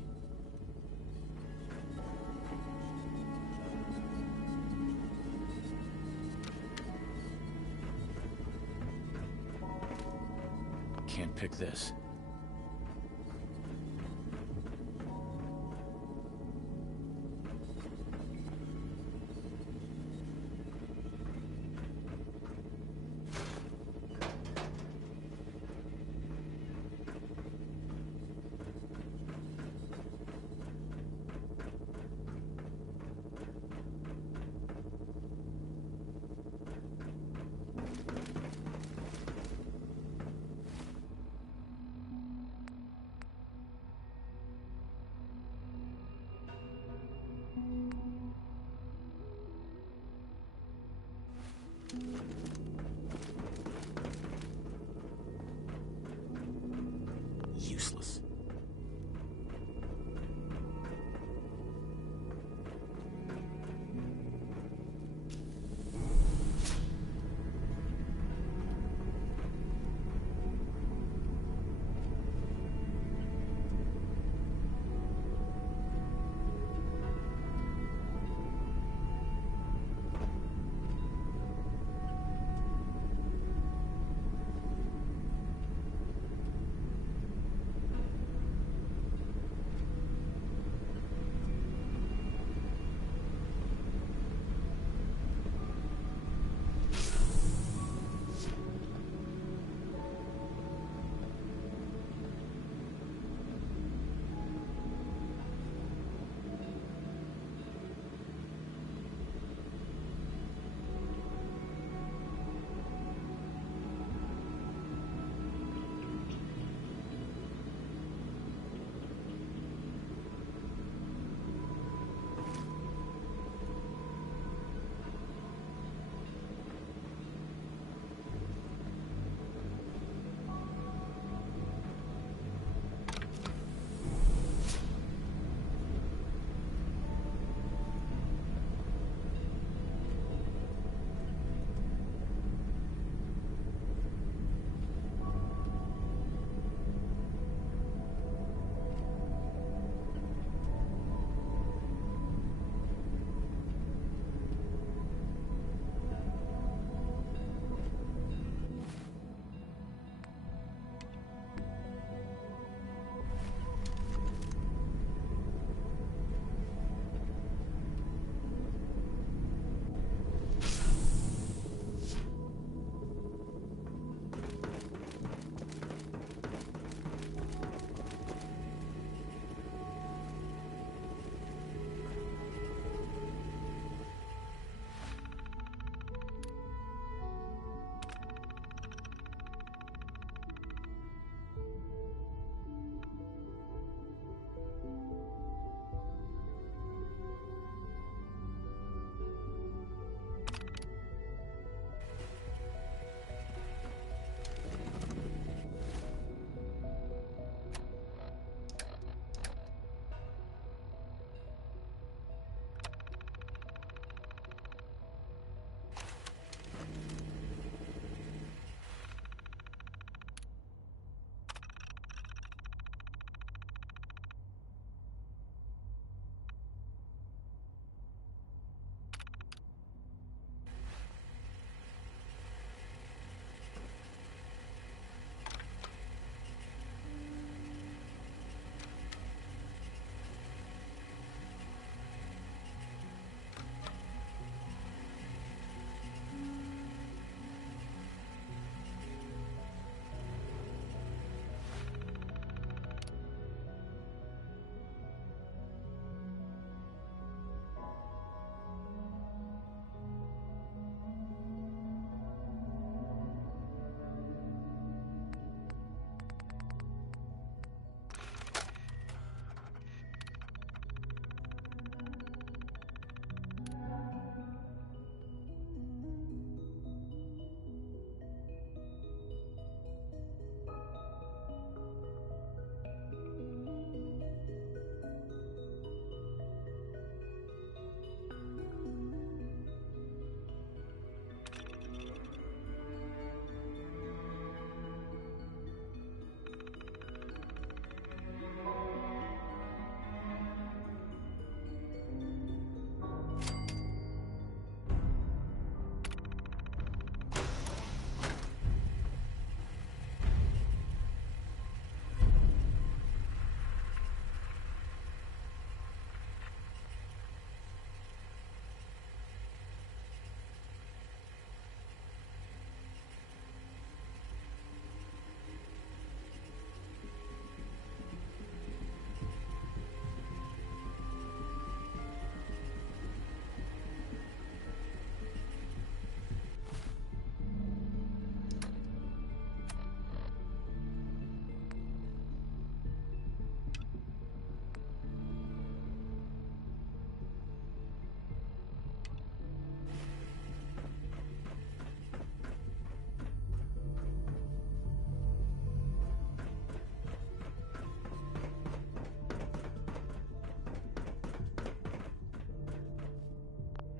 Can't pick this.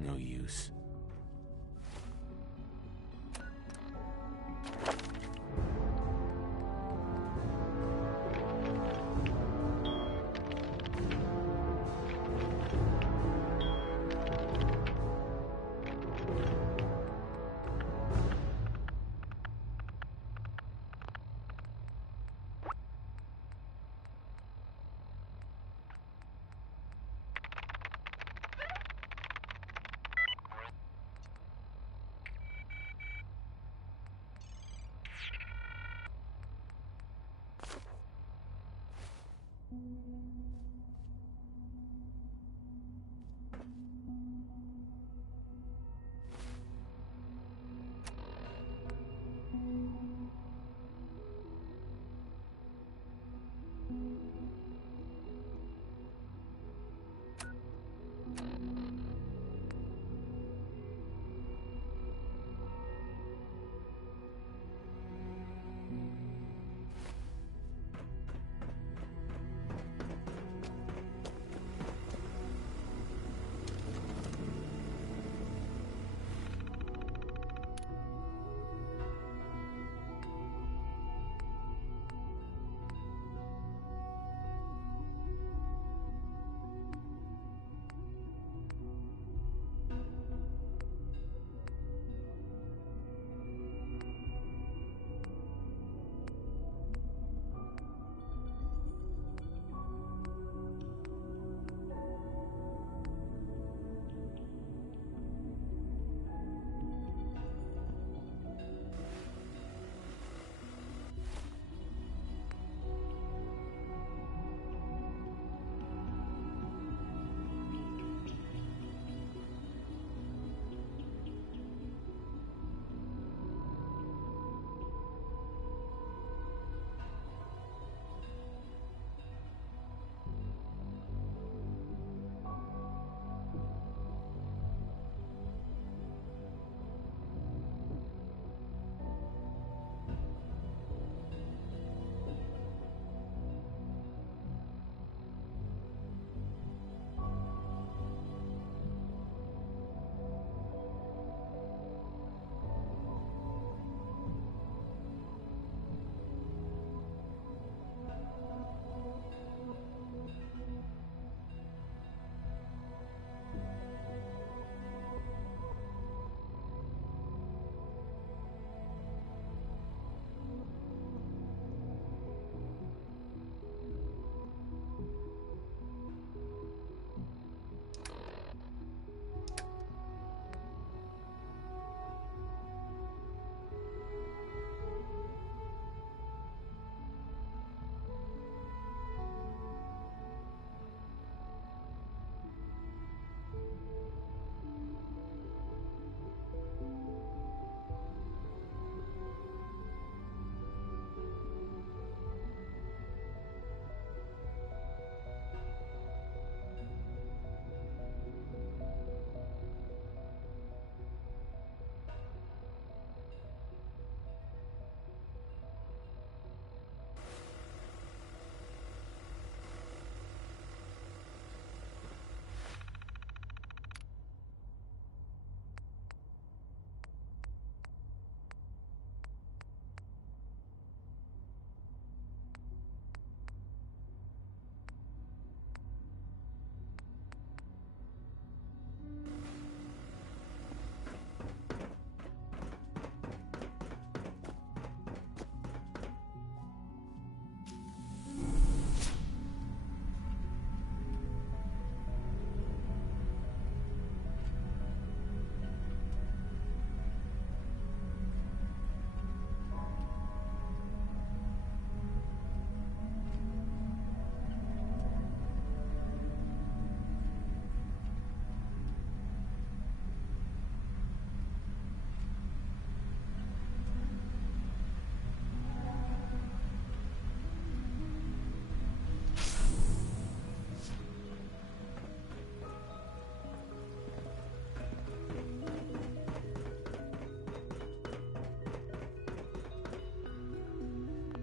No use.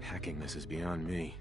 Hacking this is beyond me.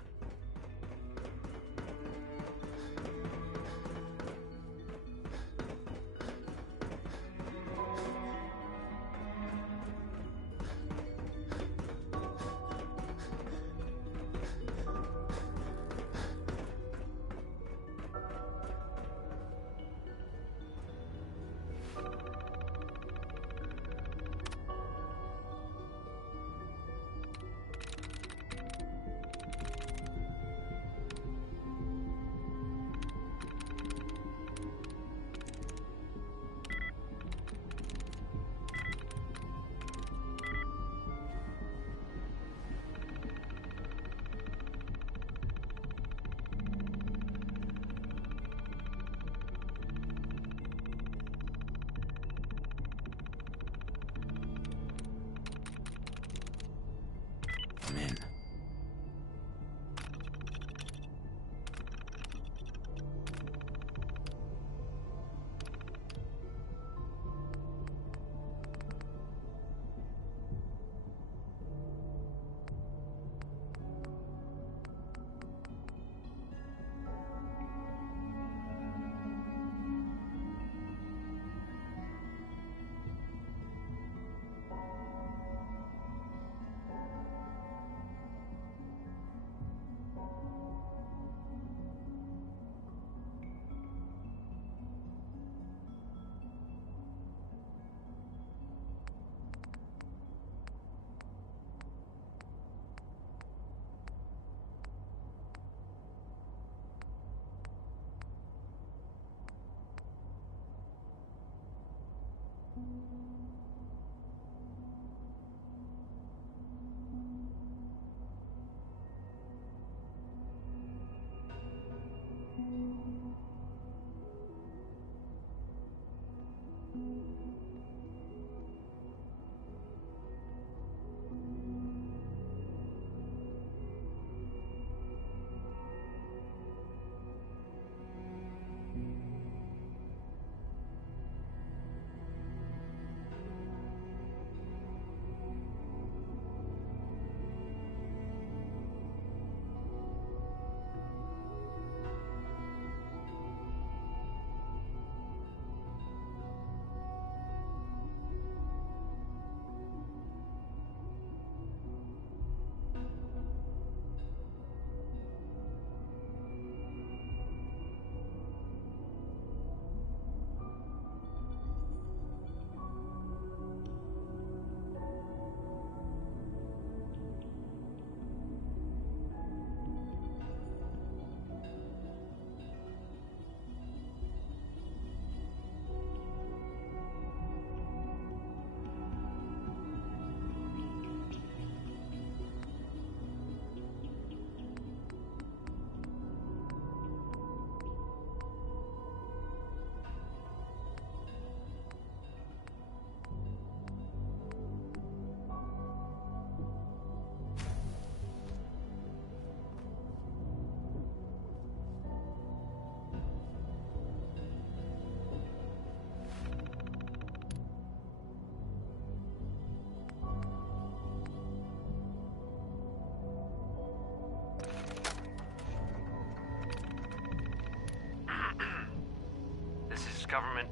government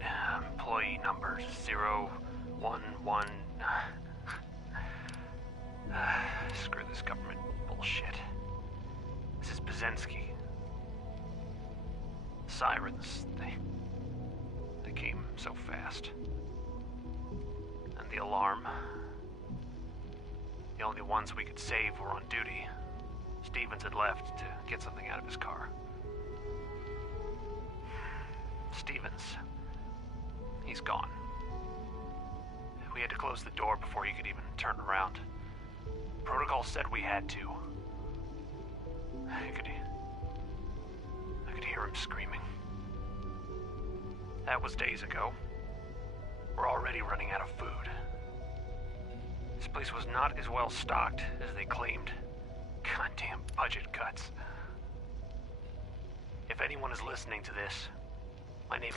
employee number 011. Screw this government bullshit. This is Bazensky. Sirens, they came so fast. And the alarm. The only ones we could save were on duty. Stevens had left to get something out of his car. Stevens. He's gone. We had to close the door before he could even turn around. Protocol said we had to. I could hear him screaming. That was days ago. We're already running out of food. This place was not as well stocked as they claimed. Goddamn budget cuts. If anyone is listening to this, my name...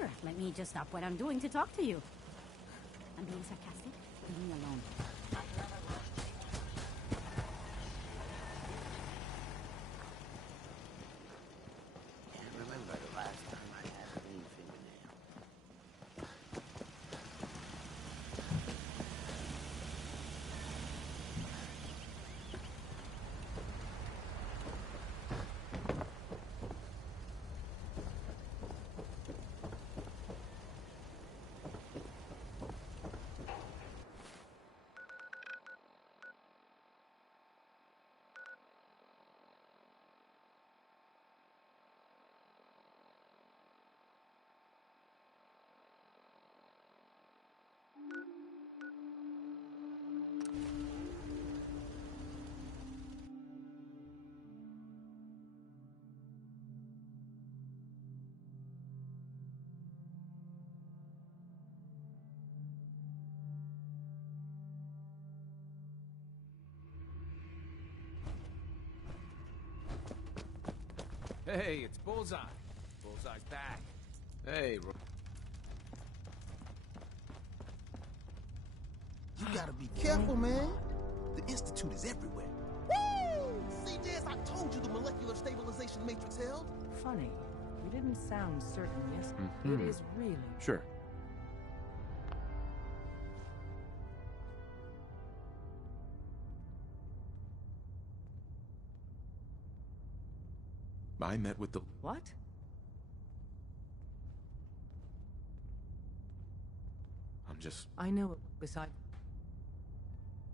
Sure, let me just stop what I'm doing to talk to you. I'm being sarcastic. Leave me alone. Can't remember the last time I had a clean fingernail. Hey, it's Bullseye. Bullseye's back. Hey, You gotta be careful, man. The Institute is everywhere. Woo! See, Jess, I told you the molecular stabilization matrix held. Funny. You didn't sound certain yesterday. Mhm. It is really. Sure. I met with the... What? I'm just I know it. Besides,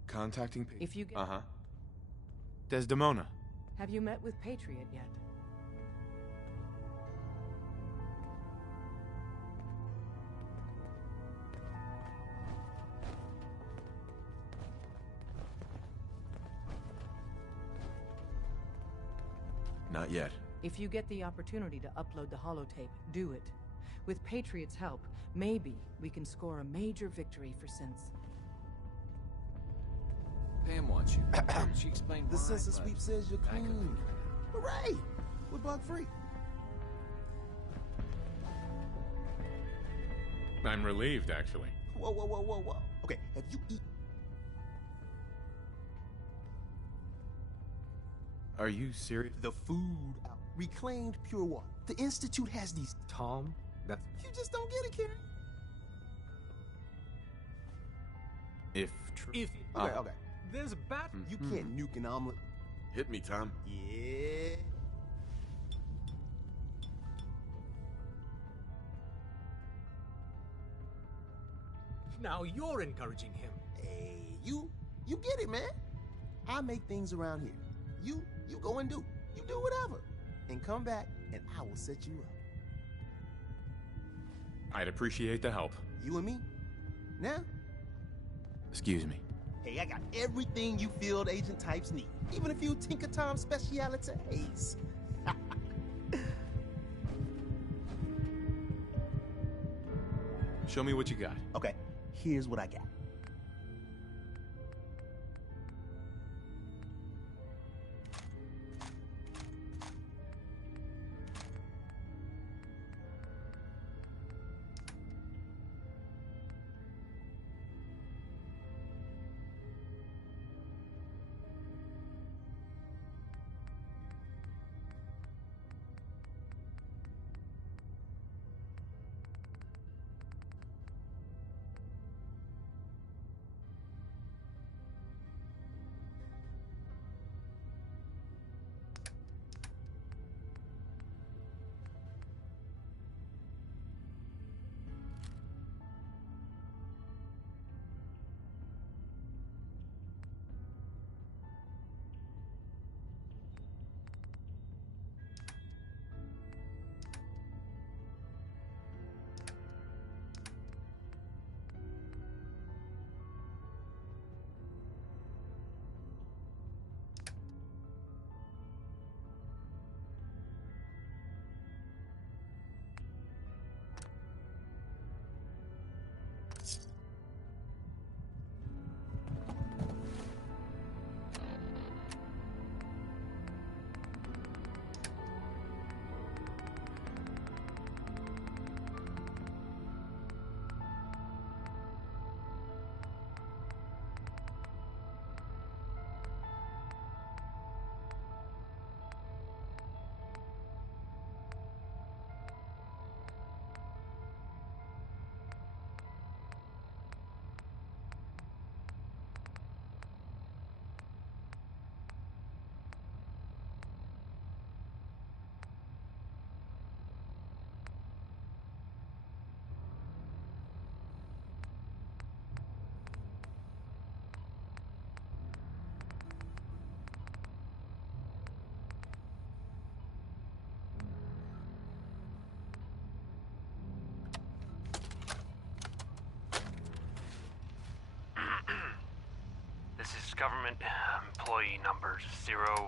contacting people. if you get... Uh-huh. Desdemona. Have you met with Patriot yet? Not yet. If you get the opportunity to upload the holotape, do it. With Patriot's help, maybe we can score a major victory for synths. Pam wants you. She explained The why, census but sweep says you're I couldn't clean. figure it out. Hooray! We're bug free. I'm relieved, actually. Whoa, whoa, whoa, whoa, whoa. Okay, have you eaten? Are you serious? The food out. Reclaimed pure water. The Institute has these. Tom, that's... You just don't get it, Karen. If true. If... Okay, okay. There's a bat... You can't nuke an omelet. Hit me, Tom. Yeah. Now you're encouraging him. Hey, you get it, man. I make things around here. You go and do. You do whatever. And come back, and I will set you up. I'd appreciate the help. You and me? Now? Excuse me. Hey, I got everything you field agent types need. Even a few Tinker Tom specialities. Show me what you got. Okay, here's what I got. government employee number 011.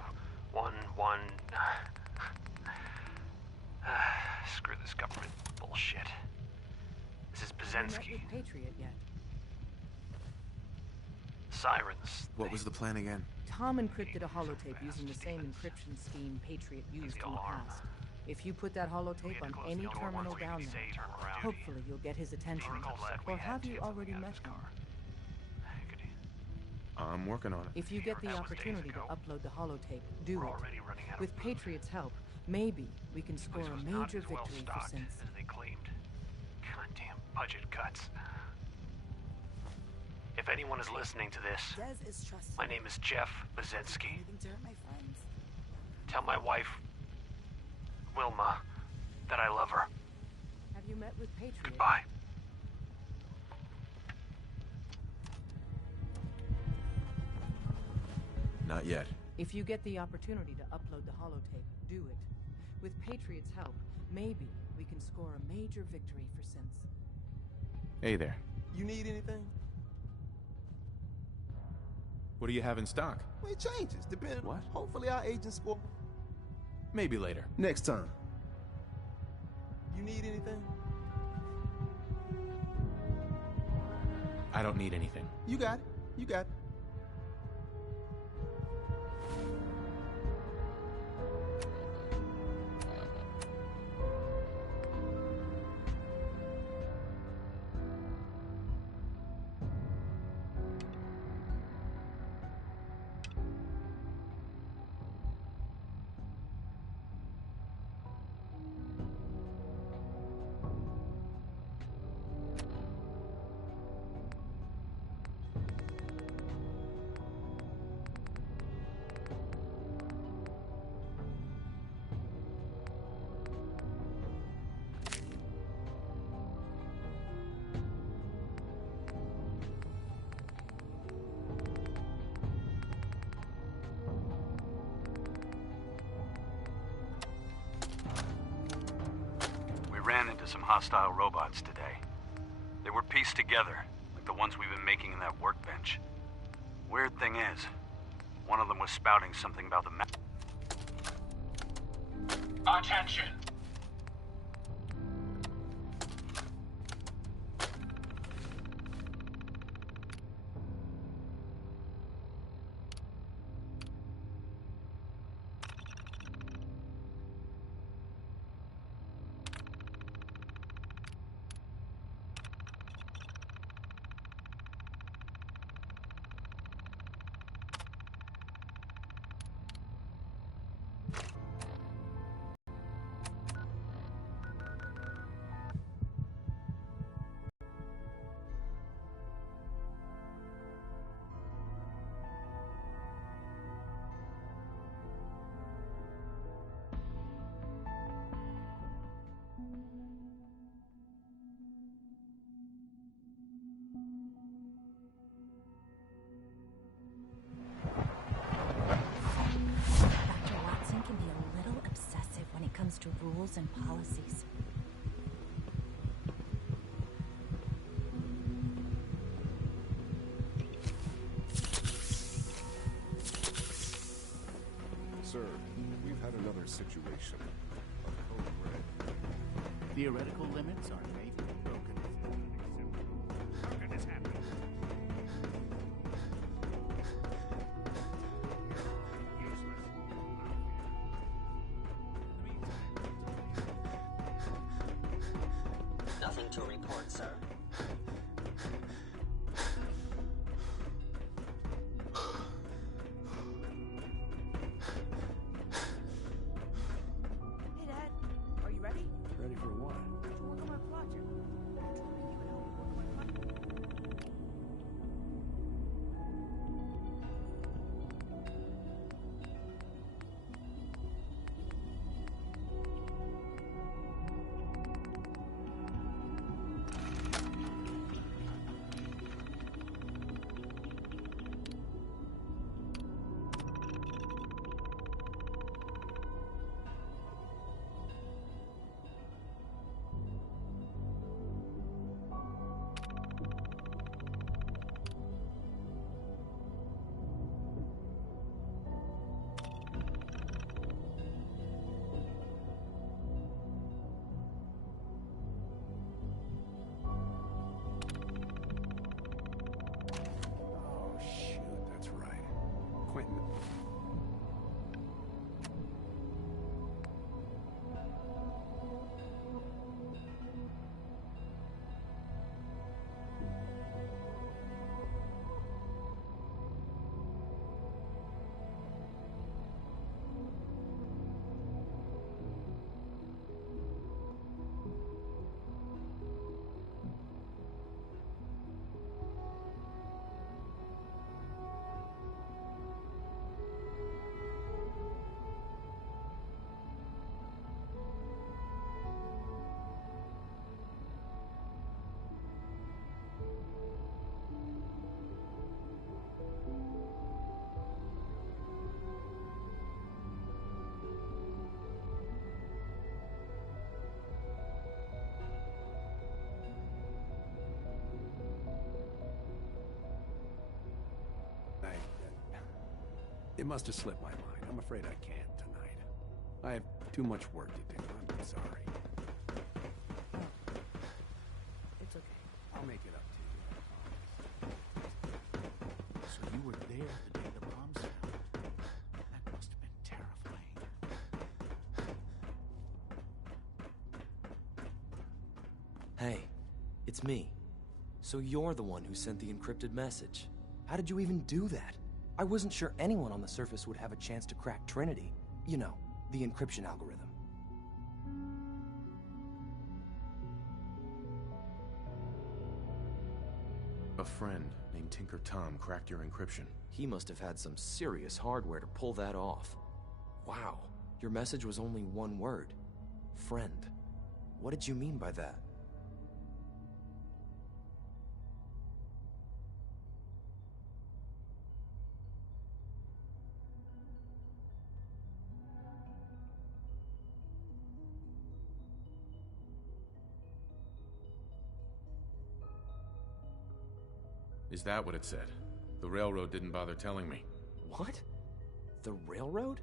Screw this government bullshit. This is Have you met Pazensky. with Patriot yet? Sirens. What was the plan again? Tom encrypted a holotape using the same encryption scheme Patriot used in the past. If you put that holotape on any terminal down there, hopefully you'll get his attention. Or have you already met him? I'm working on it. If you get the opportunity to upload the holotape, do it. With Patriot's help, maybe we can score a major victory for Synth. As they claimed. Goddamn budget cuts. If anyone is listening to this, Des is trusted. my name is Jeff Bazensky. Anything to hurt my friends. Tell my wife, Wilma, that I love her. Have you met with Patriot? Goodbye. Not yet. If you get the opportunity to upload the holotape, do it. With Patriot's help, maybe we can score a major victory for Synth. Hey there. You need anything? What do you have in stock? Well, it changes, depending. What? Hopefully our agents score. Maybe later. Next time. You need anything? I don't need anything. You got it. You got it. Ran into some hostile robots today. They were pieced together, like the ones we've been making in that workbench. Weird thing is, one of them was spouting something about the map. Attention! To rules and policies. Sir, we've had another situation. A code red. Theoretical limits are maybe broken. How could this happen? Nothing to report, sir. Hey, Dad. Are you ready? Ready for what? To work on my project. You told me you could help me work on my project. It must have slipped my mind. I'm afraid I can't tonight. I have too much work to do. I'm sorry. It's okay. I'll make it up to you. So you were there the day the bombs fell. That must have been terrifying. Hey, it's me. So you're the one who sent the encrypted message. How did you even do that? I wasn't sure anyone on the surface would have a chance to crack Trinity. You know, the encryption algorithm. A friend named Tinker Tom cracked your encryption. He must have had some serious hardware to pull that off. Wow, your message was only one word. Friend. What did you mean by that? Is that what it said? The railroad didn't bother telling me. What? The railroad?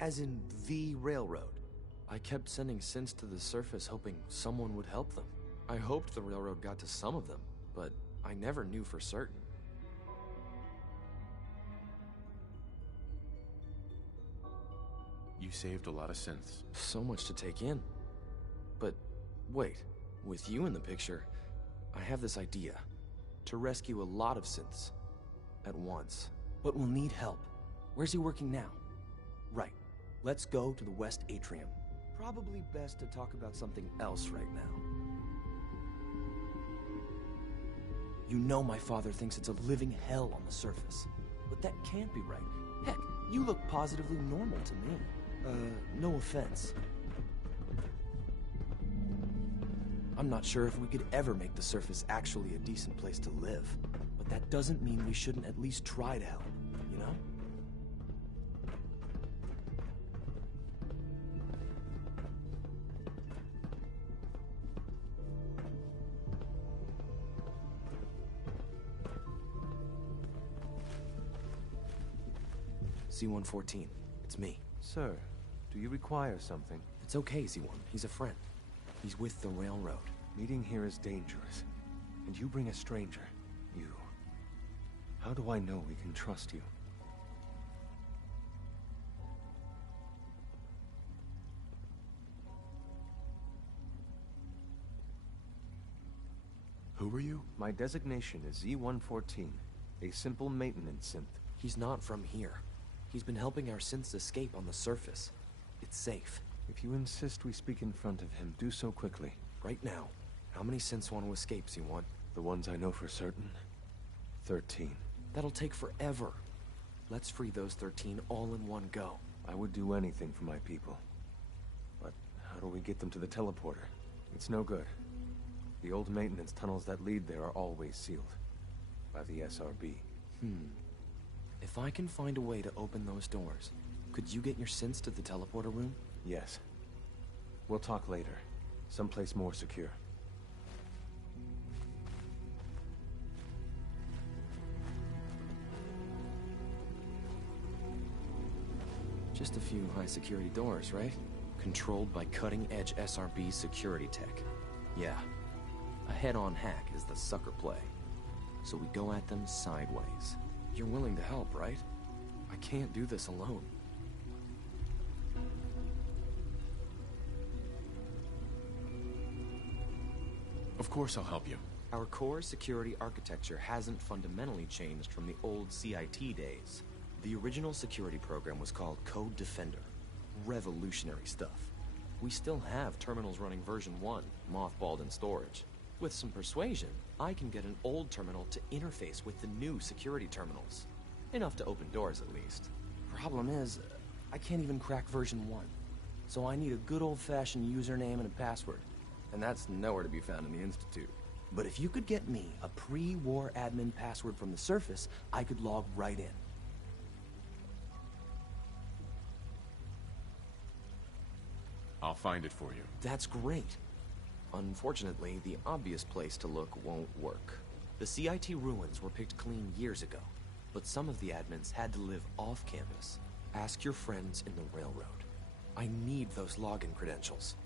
As in the railroad? I kept sending synths to the surface hoping someone would help them. I hoped the railroad got to some of them, but I never knew for certain. You saved a lot of synths. So much to take in. But wait, with you in the picture, I have this idea. To rescue a lot of synths at once. But we'll need help. Where's he working now? Right. Let's go to the West Atrium. Probably best to talk about something else right now. You know my father thinks it's a living hell on the surface. But that can't be right. Heck, you look positively normal to me. No offense. I'm not sure if we could ever make the surface actually a decent place to live. But that doesn't mean we shouldn't at least try to help, you know? C-114, it's me. Sir, do you require something? It's okay, Z1. He's a friend. He's with the railroad. Meeting here is dangerous. And you bring a stranger. You. How do I know we can trust you? Who are you? My designation is Z-114, a simple maintenance synth. He's not from here. He's been helping our synths escape on the surface. It's safe. If you insist we speak in front of him, do so quickly. Right now. How many synths want to escape, C1? The ones I know for certain. 13. That'll take forever. Let's free those 13 all in one go. I would do anything for my people. But how do we get them to the teleporter? It's no good. The old maintenance tunnels that lead there are always sealed. By the SRB. If I can find a way to open those doors, could you get your synths to the teleporter room? Yes. We'll talk later. Someplace more secure. Just a few high-security doors, right? Controlled by cutting-edge SRB security tech. Yeah. A head-on hack is the sucker play. So we go at them sideways. You're willing to help, right? I can't do this alone. Of course I'll help you. Our core security architecture hasn't fundamentally changed from the old CIT days. The original security program was called Code Defender. Revolutionary stuff. We still have terminals running version 1, mothballed in storage. With some persuasion, I can get an old terminal to interface with the new security terminals. Enough to open doors, at least. Problem is, I can't even crack version 1. So I need a good old-fashioned username and a password. And that's nowhere to be found in the Institute. But if you could get me a pre-war admin password from the surface, I could log right in. I'll find it for you. That's great. Unfortunately, the obvious place to look won't work. The CIT ruins were picked clean years ago. but some of the admins had to live off campus. Ask your friends in the railroad. I need those login credentials.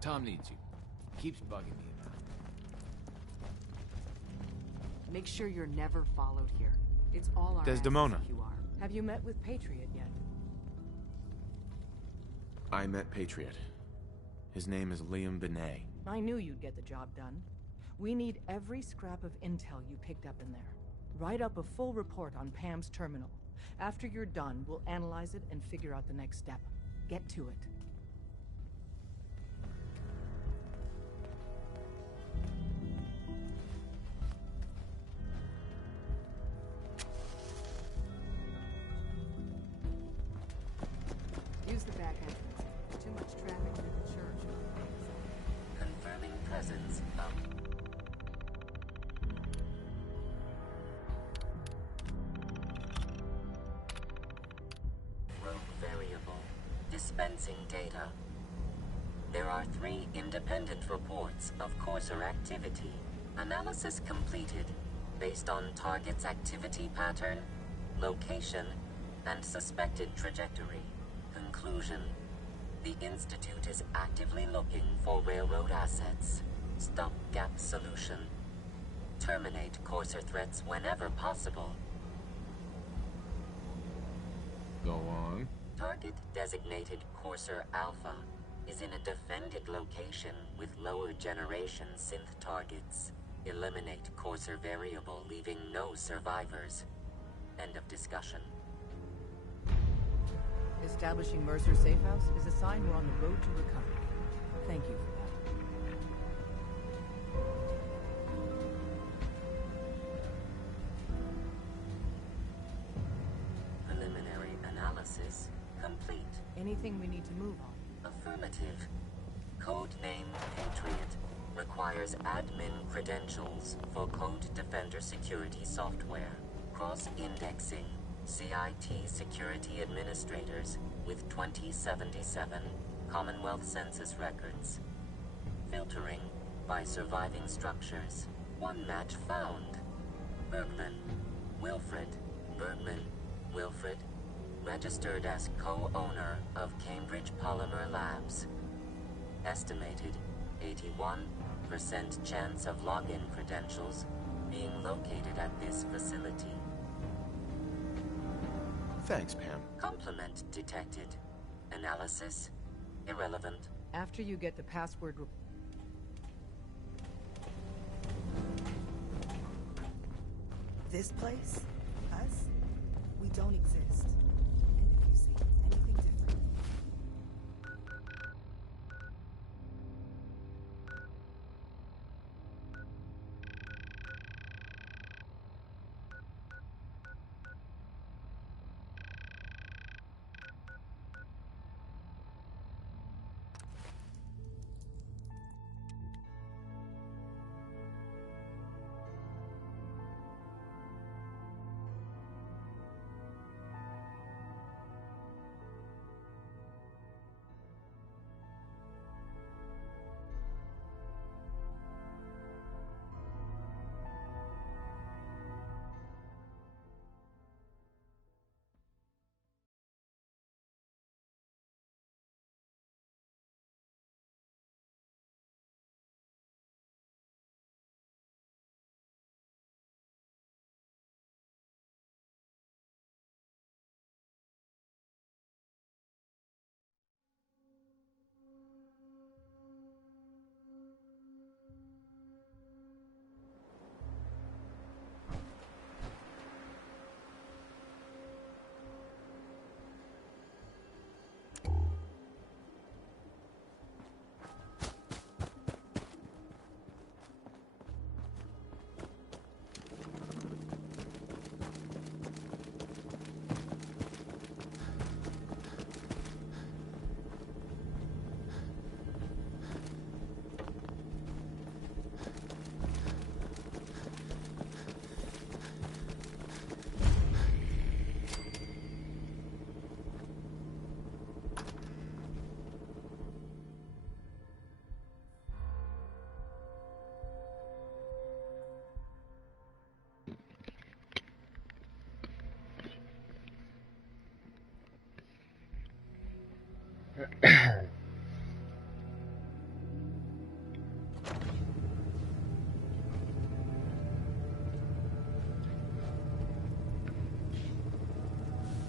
Tom needs you. Keeps bugging me about it. Make sure you're never followed here. It's all our Desdemona. assets if you are. Have you met with Patriot yet? I met Patriot. His name is Liam Benet. I knew you'd get the job done. We need every scrap of intel you picked up in there. Write up a full report on Pam's terminal. After you're done, we'll analyze it and figure out the next step. Get to it. Use the back entrance. Too much traffic through the church. Confirming presence of rogue variable. Dispensing data. There are 3 independent reports of Courser activity. Analysis completed based on target's activity pattern, location, and suspected trajectory. Conclusion. The Institute is actively looking for railroad assets. Stopgap solution. Terminate Courser threats whenever possible. Go on. Target designated Courser Alpha is in a defended location with lower generation synth targets. Eliminate Courser variable, leaving no survivors. End of discussion. Establishing Mercer Safe House is a sign we're on the road to recovery. Thank you for that. Preliminary analysis complete. Anything we need to move on? Affirmative. Codename Patriot requires admin credentials for Code Defender security software. Cross-indexing CIT security administrators with 2077 Commonwealth Census records. Filtering by surviving structures. One match found. Bergman, Wilfred. Bergman, Wilfred. Registered as co-owner of Cambridge Polymer Labs. Estimated 81% chance of login credentials being located at this facility. Thanks, Pam. Complement detected. Analysis irrelevant. After you get the password This place? Us? We don't exist. And if you see anything different...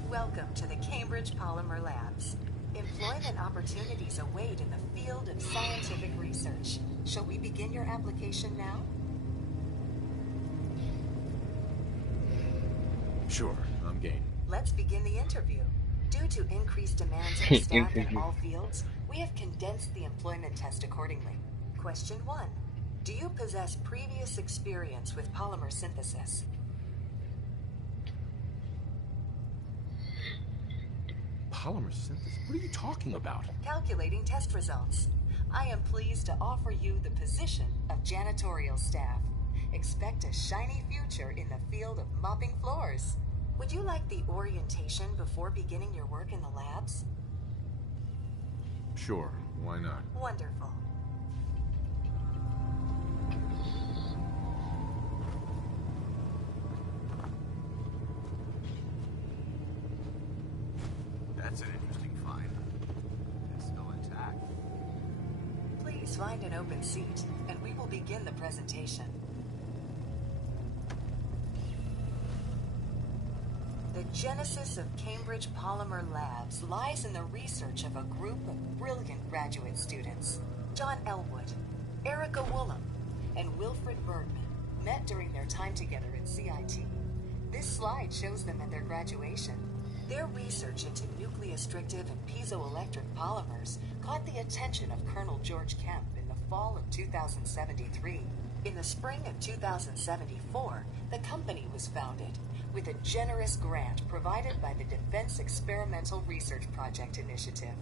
Welcome to the Cambridge Polymer Labs. Employment opportunities await in the field of scientific research. Shall we begin your application now? Sure, I'm game. Let's begin the interview. Due to increased demands of staff in all fields, we have condensed the employment test accordingly. Question 1. Do you possess previous experience with polymer synthesis? Polymer synthesis? What are you talking about? Calculating test results. I am pleased to offer you the position of janitorial staff. Expect a shiny future in the field of mopping floors. Would you like the orientation before beginning your work in the labs? Sure, why not? Wonderful. That's an interesting find. It's still intact. Please find an open seat, and we will begin the presentation. The genesis of Cambridge Polymer Labs lies in the research of a group of brilliant graduate students. John Elwood, Erica Woolham, and Wilfred Bergman met during their time together at CIT. This slide shows them at their graduation. Their research into nucleostrictive and piezoelectric polymers caught the attention of Colonel George Kemp in the fall of 2073. In the spring of 2074, the company was founded, with a generous grant provided by the Defense Experimental Research Project Initiative.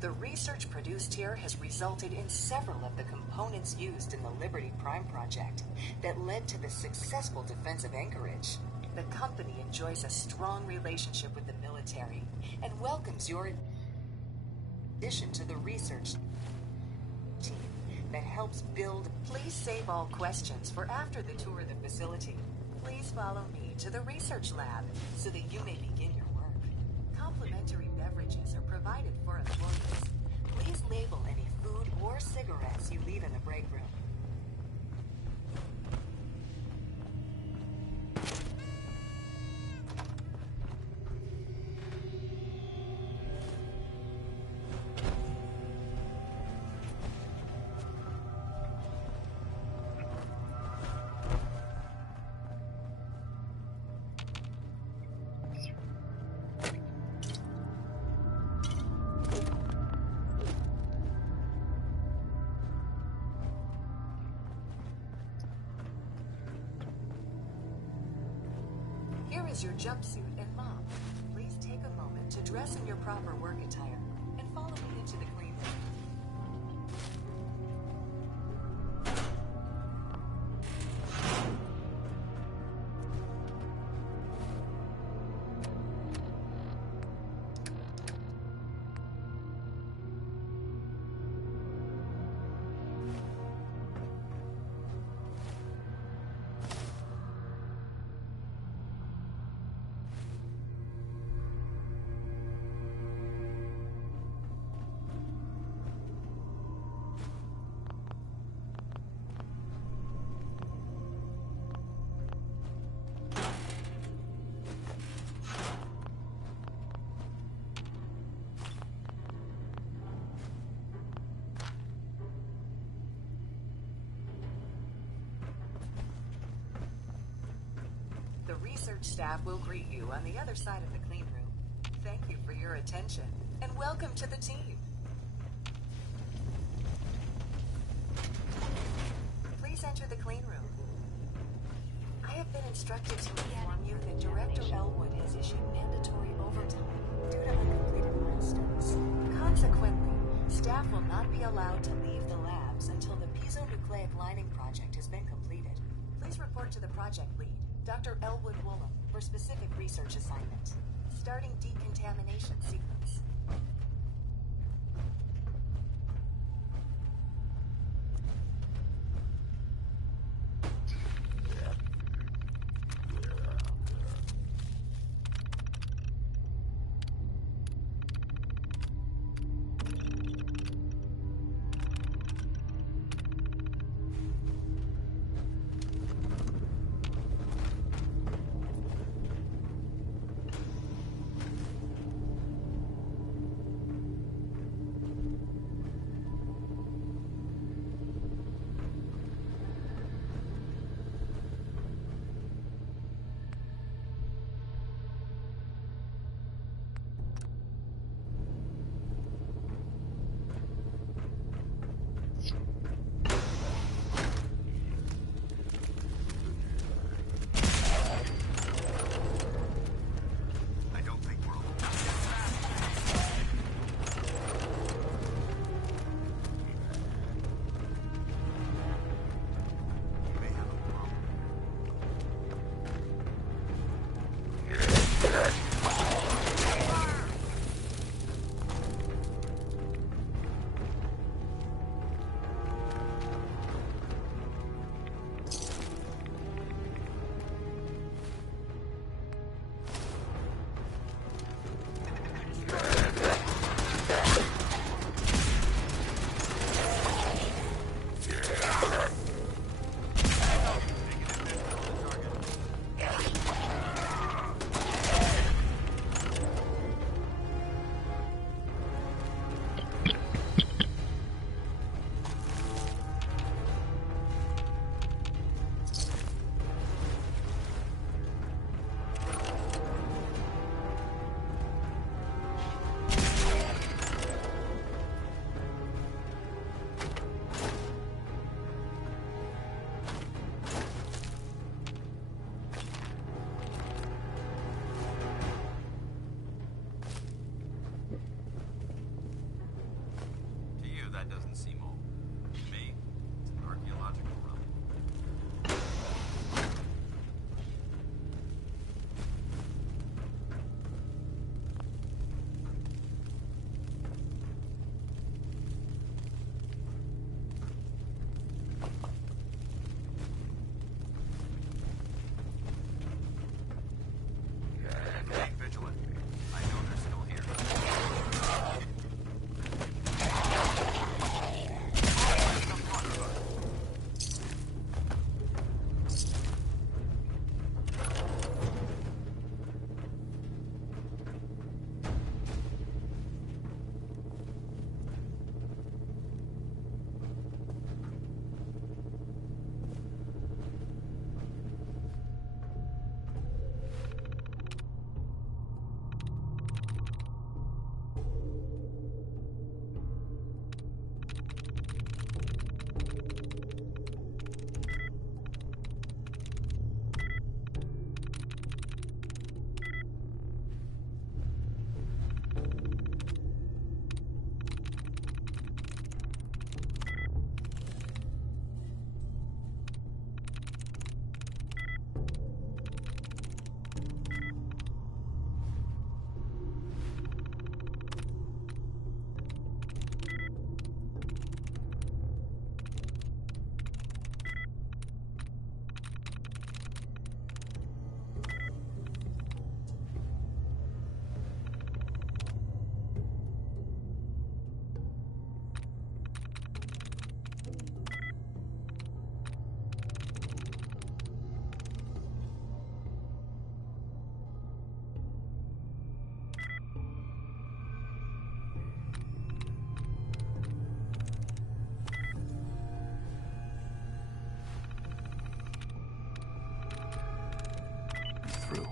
The research produced here has resulted in several of the components used in the Liberty Prime project that led to the successful defense of Anchorage. The company enjoys a strong relationship with the military and welcomes your addition to the research team that helps build. Please save all questions for after the tour of the facility. Please follow me to the research lab so that you may begin your work. Complimentary beverages are provided for employees. Please label any food or cigarettes you leave in the break room. Here is your jumpsuit and mop. Please take a moment to dress in your proper work attire and follow me into the clean room. The research staff will greet you on the other side of the clean room. Thank you for your attention, and welcome to the team. Please enter the clean room. I have been instructed to inform you that Director Elwood has issued mandatory overtime due to uncompleted milestones. Consequently, staff will not be allowed to leave the labs until the piezonucleic lining project has been completed. Please report to the project lead, Dr. Elwood Woolham, for specific research assignment. Starting decontamination sequence. that doesn't seem old. To me, it's an archaeological relic. Being vigilant. I know they're still here. Through.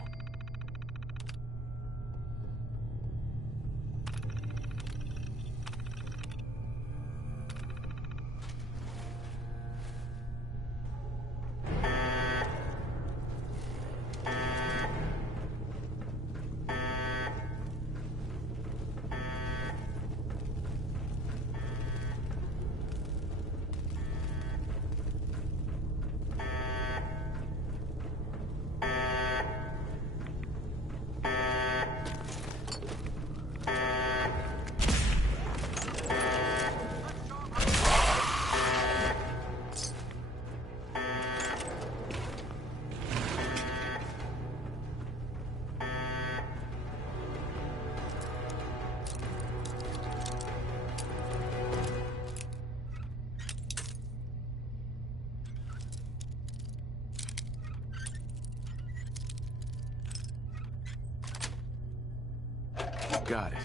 Got it.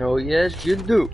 Oh, yes, you do.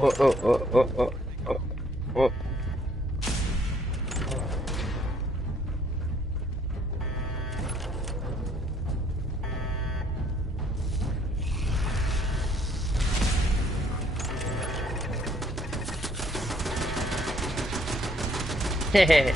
Oh. Hehehe.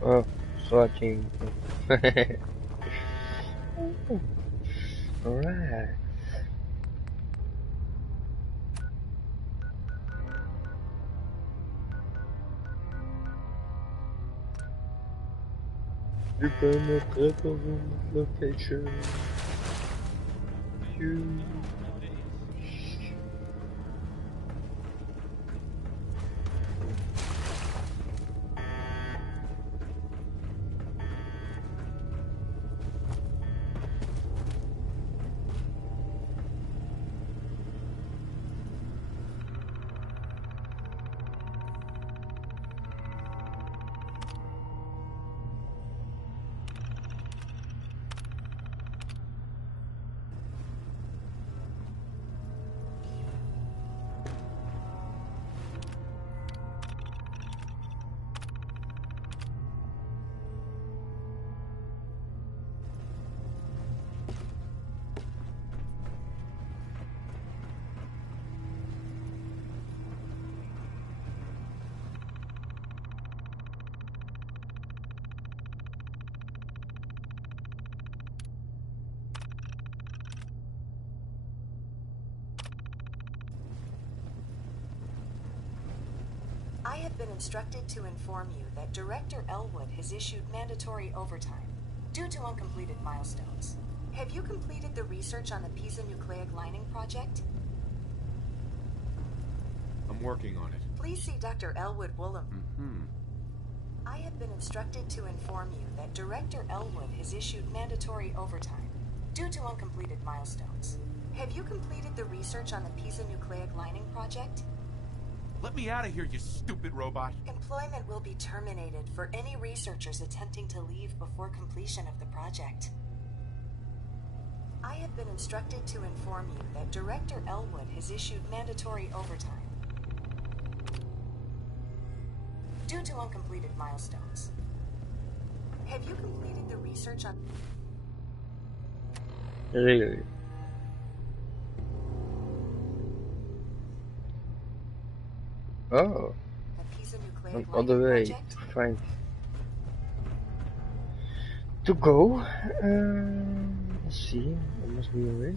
Oh, swatching. Alright. You gonna travel location. You. I have been instructed to inform you that Director Elwood has issued mandatory overtime due to uncompleted milestones. Have you completed the research on the PISA nucleic lining project? I'm working on it. Please see Dr. Elwood Woolham. Mm-hmm. I have been instructed to inform you that Director Elwood has issued mandatory overtime due to uncompleted milestones. Have you completed the research on the PISA nucleic lining project? Let me out of here, you stupid robot. Employment will be terminated for any researchers attempting to leave before completion of the project. I have been instructed to inform you that Director Elwood has issued mandatory overtime due to uncompleted milestones. Have you completed the research on... Really? Oh. I'm on the way to find... to go. Let's see. I must be away.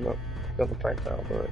No, doesn't find out, but...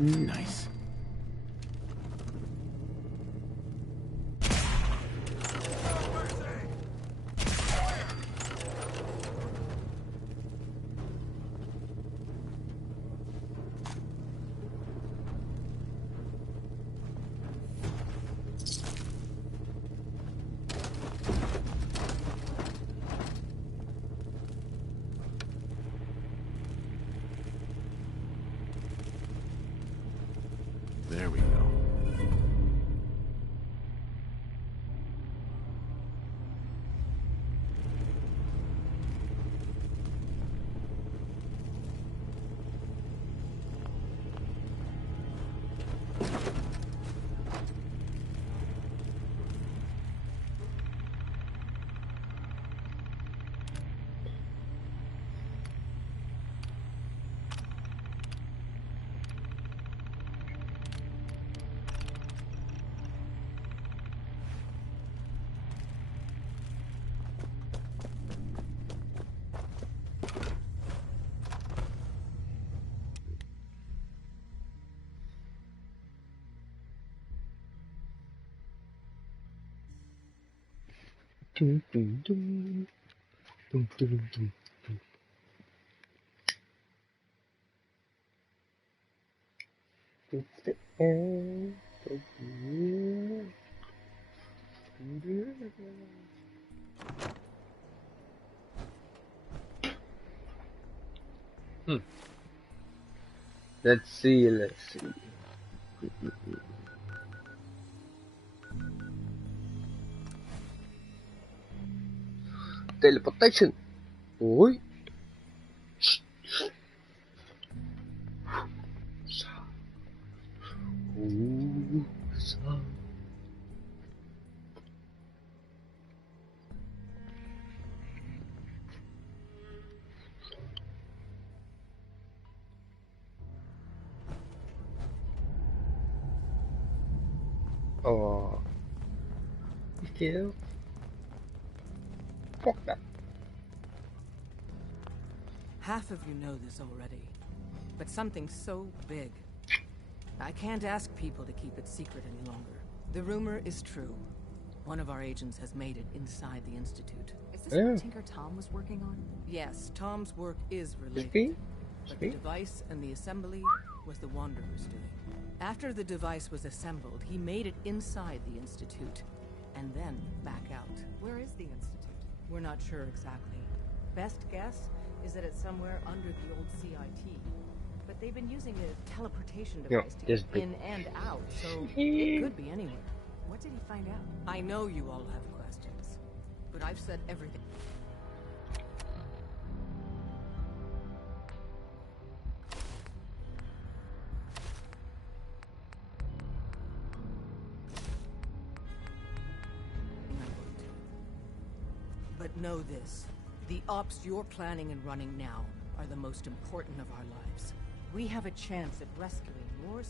Nice. There we go. Dum, dum, dum. Dum, dum, dum, dum. It's the end of the year. Let's see. Teleportation. Oi. Oh. Still. Fuck that. Half of you know this already, but something so big, I can't ask people to keep it secret any longer. The rumor is true. One of our agents has made it inside the Institute. Is this what Tinker Tom was working on? Yes, Tom's work is related. But the device and the assembly was the Wanderer's doing. After the device was assembled, he made it inside the Institute, and then back out. Where is the Institute? We're not sure exactly. Best guess is that it's somewhere under the old CIT. But they've been using a teleportation device to get in and out, so it could be anywhere. What did he find out? I know you all have questions, but I've said everything. But know this, the ops you're planning and running now are the most important of our lives. We have a chance at rescuing